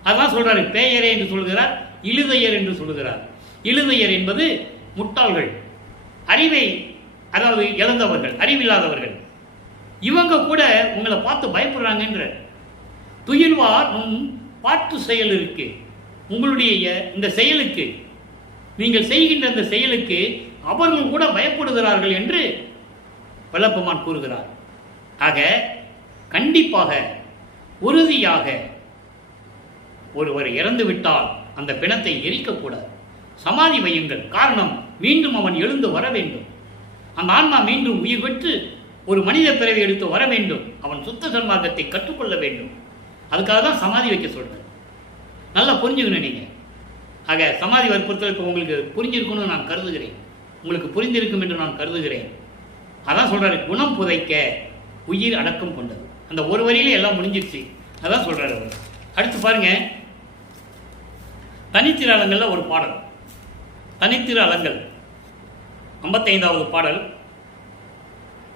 அதான் சொல்றாரு, பேயரே என்று சொல்கிறார், இழுதையர் என்று சொல்கிறார். இழுதையர் என்பது முட்டாள்கள், அறிவை அதாவது இழந்தவர்கள், அறிவில்லாதவர்கள். இவங்க கூட உங்களை பார்த்து பயப்படுறாங்கன்ற. துயில்வார் பாட்டு செயல் இருக்கு, உங்களுடைய இந்த செயலுக்கு, நீங்கள் செய்கின்ற இந்த செயலுக்கு அவர்கள் கூட பயப்படுகிறார்கள் என்று வல்லப்பெருமான் கூறுகிறார். ஆக கண்டிப்பாக உறுதியாக ஒருவர் இறந்து விட்டால் அந்த பிணத்தை எரிக்கக்கூடாது, சமாதி வையுங்கள். காரணம், மீண்டும் அவன் எழுந்து வர வேண்டும், அந்த ஆன்மா மீண்டும் உயிர் பெற்று ஒரு மனித பிறவி எடுத்து வர வேண்டும், அவன் சுத்த சன்மார்க்கத்தை கற்றுக்கொள்ள வேண்டும். அதுக்காக தான் சமாதி வைக்க சொல்றேன். நல்லா புரிஞ்சுக்கணும் நீங்க. ஆக சமாதி வற்புறுத்தலுக்கு உங்களுக்கு புரிஞ்சிருக்கும்னு நான் கருதுகிறேன், உங்களுக்கு புரிந்திருக்கும் என்று நான் கருதுகிறேன். அதான் சொல்றாரு, குணம் புதைக்க உயிர் அடக்கம் கொண்டது. அந்த ஒரு வரியிலே எல்லாம் முடிஞ்சிருச்சு. அதான் சொல்றாரு அவர். அடுத்து பாருங்க, தனித்திரு அலங்கள்ல ஒரு பாடல், தனித்திரு அலங்கல் 55வது பாடல்.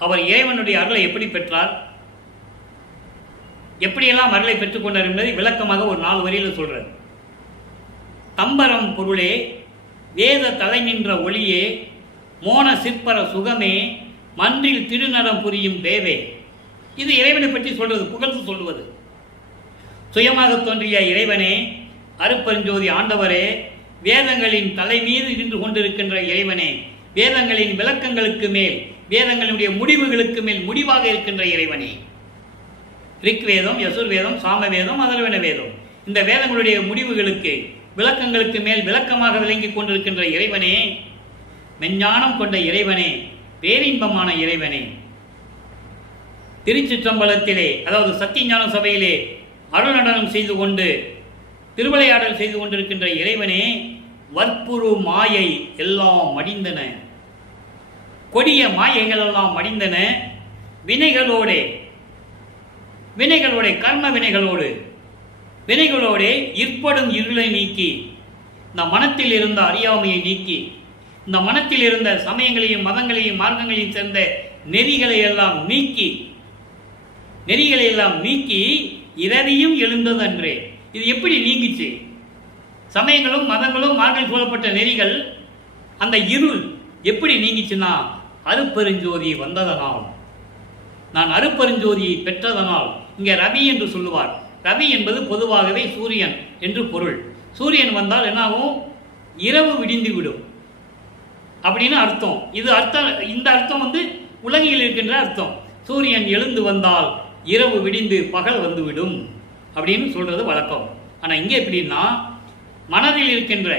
அவர் இறைவனுடைய அருளை எப்படி பெற்றார், எப்படியெல்லாம் அருளை பெற்றுக்கொண்டார் என்பதை விளக்கமாக ஒரு 4 வரியில் சொல்றார். தம்பரம் பொருளே, வேத தலை நின்ற ஒளியே, மோன சிற்பர சுகமே, மன்றில் திருநடம் புரியும் தேவே. இது இறைவனை பற்றி சொல்றது, புகழ்ந்து சொல்லுவது. சுயமாக தோன்றிய இறைவனே, அருப்பெருஞ்சோதி ஆண்டவரே, வேதங்களின் தலை மீது நின்று கொண்டிருக்கின்ற இறைவனே, வேதங்களின் விளக்கங்களுக்கு மேல், வேதங்களுடைய முடிவுகளுக்கு மேல் முடிவாக இருக்கின்ற இறைவனே. ரிக்வேதம், யசுர்வேதம், சாமவேதம், அதர்வன வேதம், இந்த வேதங்களுடைய முடிவுகளுக்கு, விளக்கங்களுக்கு மேல் விளக்கமாக விளங்கி கொண்டிருக்கின்ற இறைவனே, மெஞ்ஞானம் கொண்ட இறைவனே, பேரின்பமான இறைவனே. திருச்சிற்றம்பலத்திலே, அதாவது சத்தியஞான சபையிலே அருள் நடனம் செய்து கொண்டு திருவிளையாடல் செய்து கொண்டிருக்கின்ற இறைவனே, வற்புறு மாயை எல்லாம் மடிந்தன, கொடிய மாயைகள் எல்லாம் மடிந்தன, வினைகளோடே கர்ம வினைகளோடே இற்படும் இருளை நீக்கி, இந்த மனத்தில் இருந்த அறியாமையை நீக்கி, இந்த மனத்தில் இருந்த சமயங்களையும் மதங்களையும் மார்க்கங்களையும் சேர்ந்த நெறிகளை எல்லாம் நீக்கி இரவியும் எழுந்தது அன்றே. இது எப்படி நீங்கிச்சு? சமயங்களும் மதங்களும் மார்க்கங்கள் சூழப்பட்ட நெறிகள், அந்த இருள் எப்படி நீங்கிச்சுன்னா, அருப்பெருஞ்சோதி வந்ததனால், நான் அருப்பெருஞ்சோதியை பெற்றதனால். இங்கே ரவி என்று சொல்லுவார். ரவி என்பது பொதுவாகவே சூரியன் என்று பொருள். சூரியன் வந்தால் என்னாகும், இரவு விடிந்துவிடும் அப்படின்னு அர்த்தம். இது அர்த்தம், இந்த அர்த்தம் உலகில் இருக்கின்ற அர்த்தம். சூரியன் எழுந்து வந்தால் இரவு விடிந்து பகல் வந்துவிடும் அப்படின்னு சொல்றது வழக்கம். ஆனால் இங்கே எப்படின்னா, மனதில் இருக்கின்ற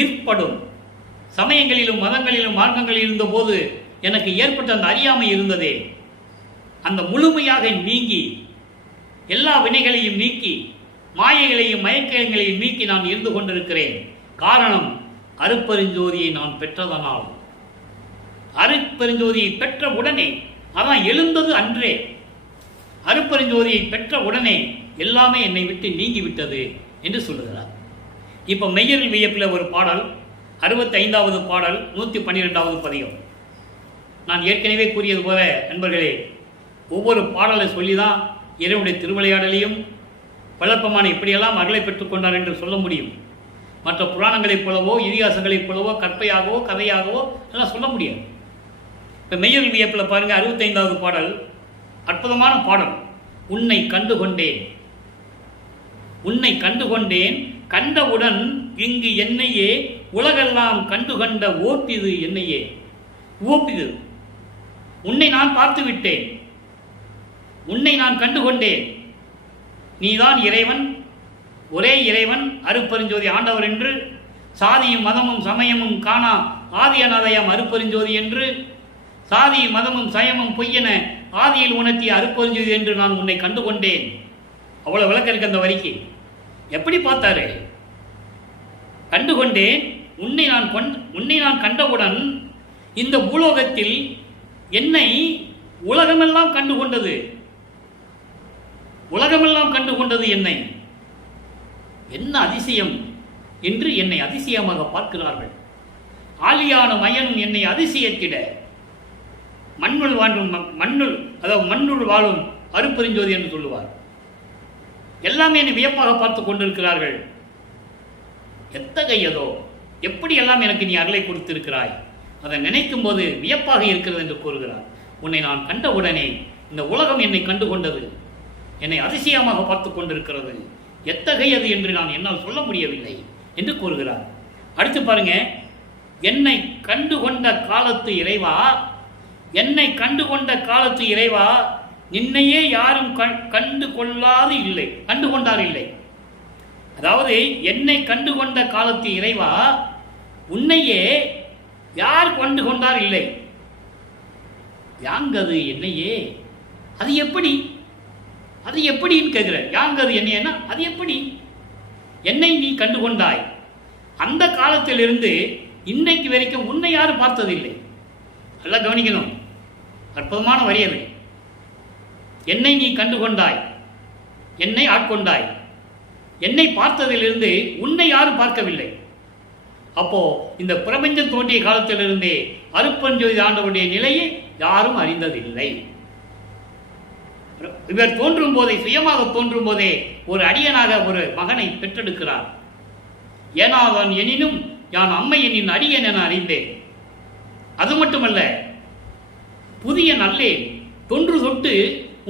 ஈர்ப்படும் சமயங்களிலும் மதங்களிலும் மார்க்கங்களில் இருந்தபோது எனக்கு ஏற்பட்ட அந்த அறியாமை இருந்ததே, அந்த முழுமையாக நீங்கி, எல்லா வினைகளையும் நீக்கி, மாயைகளையும் மயக்கங்களையும் நீக்கி நான் இருந்து கொண்டிருக்கிறேன். காரணம், அருட்பெருஞ்சோதியை நான் பெற்றதனால். அருட்பெருஞ்சோதியை பெற்ற உடனே, அதான் எழுந்தது அன்றே, அருட்பெருஞ்சோதியை பெற்ற உடனே எல்லாமே என்னை விட்டு நீங்கிவிட்டது என்று சொல்லுகிறார். இப்போ மெய்யரில் வியப்பில் ஒரு பாடல், 65வது பாடல், 112வது பதிகம். நான் ஏற்கனவே கூறியது போல நண்பர்களே, ஒவ்வொரு பாடலை சொல்லி தான் இறைவனுடைய திருவிளையாடலையும் வழப்பமான இப்படியெல்லாம் அருளை பெற்றுக்கொண்டார் என்று சொல்ல முடியும். மற்ற புராணங்களைப் போலவோ இதிகாசங்களைப் போலவோ கற்பையாகவோ கதையாகவோ அதெல்லாம் சொல்ல முடியாது. இப்போ மெய்யரில் வியப்பில் பாருங்கள், 65வது பாடல் அற்புதமான பாடல். உன்னை கண்டுகொண்டேன், உன்னை கண்டுகொண்டேன், கண்டவுடன் இங்கு என்னையே உலகெல்லாம் கண்டுகண்ட ஓப்பிது என்னையே. ஓப்பிது, உன்னை நான் பார்த்து விட்டேன், உன்னை நான் கண்டுகொண்டேன், நீதான் இறைவன், ஒரே இறைவன், அருட்பெருஞ்சோதி ஆண்டவர் என்று, சாதியும் மதமும் சமயமும் காணா ஆதியநாதயம் அருட்பெருஞ்சோதி என்று, சாதி மதமும் சயமும் பொய்யென ஆதியில் உணர்த்திய அருட்பெருஞ்சோதி என்று நான் உன்னை கண்டுகொண்டேன். அவ்வளோ விளக்கம் இருக்கு அந்த வரிக்கு. எப்படி பார்த்தாரு? கண்டுகொண்டேன், உன்னை நான் கண்டவுடன் இந்த பூலோகத்தில் என்னை உலகமெல்லாம் கண்டுகொண்டது, உலகமெல்லாம் கண்டுகொண்டது என்னை. என்ன அதிசயம் என்று என்னை அதிசயமாக பார்க்கிறார்கள். ஆலியான மயனும் என்னை அதிசயத்திட, மண்ணுள் வாழும் மண்ணுள் வாழும் அருட்பெருஞ்சோதி என்று சொல்லுவார். எல்லாமே என்னை வியப்பாக பார்த்து கொண்டிருக்கிறார்கள். எத்தகையதோ, எப்படி எல்லாம் எனக்கு நீ அருளை கொடுத்திருக்கிறாய், அதை நினைக்கும் போது வியப்பாக இருக்கிறது என்று கூறுகிறார். உன்னை நான் கண்டவுடனே இந்த உலகம் என்னை கண்டுகொண்டது, என்னை அதிசயமாக பார்த்து கொண்டிருக்கிறது, எத்தகையது என்று நான் என்னால் சொல்ல முடியவில்லை என்று கூறுகிறார். அடுத்து பாருங்க, என்னை கண்டுகொண்ட காலத்து இறைவா, என்னை கண்டுகொண்ட காலத்து இறைவா, நின்னையே யாரும் கண்டு கொள்ளாது இல்லை, கண்டுகொண்டார் இல்லை. அதாவது என்னை கண்டுகொண்ட காலத்து இறைவா, உன்னையே யார் கண்டு கொண்டார் இல்லை. யாங்கது என்னையே, அது எப்படி, அது எப்படின்னு கேட்கிற. யாங்கது என்னையன்னா அது எப்படி? என்னை நீ கண்டுகொண்டாய், அந்த காலத்திலிருந்து இன்னைக்கு வரைக்கும் உன்னை யாரும் பார்த்ததில்லை. நல்லா கவனிக்கணும், அற்புதமான வரி அது. என்னை நீ கண்டுகொண்டாய், என்னை ஆட்கொண்டாய், என்னை பார்த்ததிலிருந்து உன்னை யாரும் பார்க்கவில்லை. அப்போ இந்த பிரபஞ்சம் தோன்றிய காலத்திலிருந்தே அருட்பெருஞ்சோதி ஆண்டவருடைய நிலையை யாரும் அறிந்ததில்லை. இவர் தோன்றும் போதே, சுயமாக தோன்றும் போதே ஒரு அடியனாக ஒரு மகனை பெற்றெடுக்கிறார். ஏனாதான் எனினும் யான் அம்மையனின் அடியன் என அறிந்தேன். அது மட்டுமல்ல, புதிய நல்லேன், தொன்று தொட்டு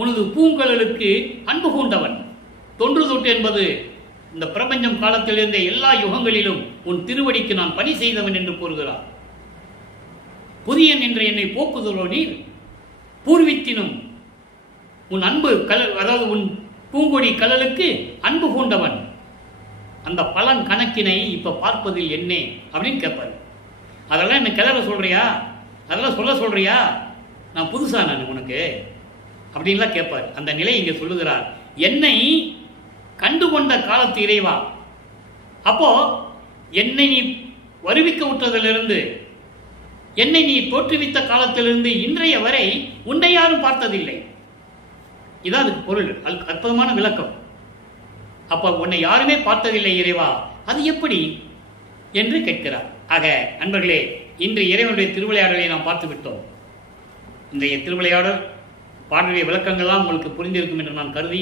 உனது பூங்கழலுக்கு அன்பு கூண்டவன். தொன்று தொட்டு என்பது இந்த பிரபஞ்சம் காலத்திலிருந்தே எல்லா யுகங்களிலும் உன் திருவடிக்கு நான் பணி செய்தவன் என்று கூறுகிறார். புதியன் என்ற என்னை போக்குதலோ நீர், பூர்வித்தினும் உன் அன்பு கலல், அதாவது உன் பூங்கொடி கலலுக்கு அன்பு கூண்டவன். அந்த பலன் கணக்கினை இப்ப பார்ப்பதில் என்ன அப்படின்னு கேட்பாரு. அதெல்லாம் என்ன கிளற சொல்றியா, அதெல்லாம் சொல்றியா, நான் புதுசா நான் உனக்கு அப்படின்லாம் கேட்பார். அந்த நிலை இங்கே சொல்லுகிறார். என்னை கண்டுகொண்ட காலத்து இறைவா, அப்போ என்னை நீ வருவிக்க விட்டதிலிருந்து, என்னை நீ தோற்றுவித்த காலத்திலிருந்து இன்றைய வரை உன்னை யாரும் பார்த்ததில்லை. இதான் அதுக்கு பொருள், அற்புதமான விளக்கம். அப்ப உன்னை யாருமே பார்த்ததில்லை இறைவா, அது எப்படி என்று கேட்கிறார். ஆக நண்பர்களே, இன்று இறைவனுடைய திருவிளையாடலை நாம் பார்த்து விட்டோம். இன்றைய திருவிளையாடல் பாடலுடைய விளக்கங்கள்லாம் உங்களுக்கு புரிந்திருக்கும் என்று நான் கருதி,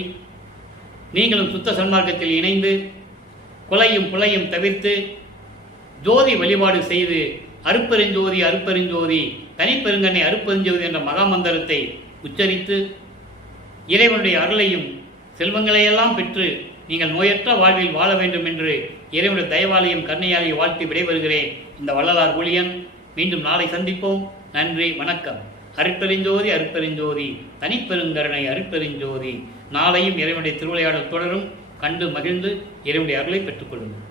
நீங்களும் சுத்த சன்மார்க்கத்தில் இணைந்து கொலையும் புலையும் தவிர்த்து ஜோதி வழிபாடு செய்து அருட்பெருஞ்சோதி அருட்பெருஞ்சோதி தனிப்பெருங்கண்ணை அருட்பெருஞ்சோதி என்ற மகாமந்திரத்தை உச்சரித்து இறைவனுடைய அருளையும் செல்வங்களையெல்லாம் பெற்று நீங்கள் நோயற்ற வாழ்வில் வாழ வேண்டும் என்று இறைவனுடைய தயவாலையும் கருணையாலையும் வாழ்த்தி விடைபெறுகிறேன். இந்த வள்ளலார் ஊழியன். மீண்டும் நாளை சந்திப்போம். நன்றி, வணக்கம். அருட்பெருஞ்சோதி அருட்பெருஞ்சோதி தனிப்பெருங்கருணை அருட்பெருஞ்சோதி. நாளையும் இறைவனுடைய திருவிளையாடல் தொடரும். கண்டு மகிழ்ந்து இறைவனுடைய அருளை பெற்றுக்கொள்ளுங்கள்.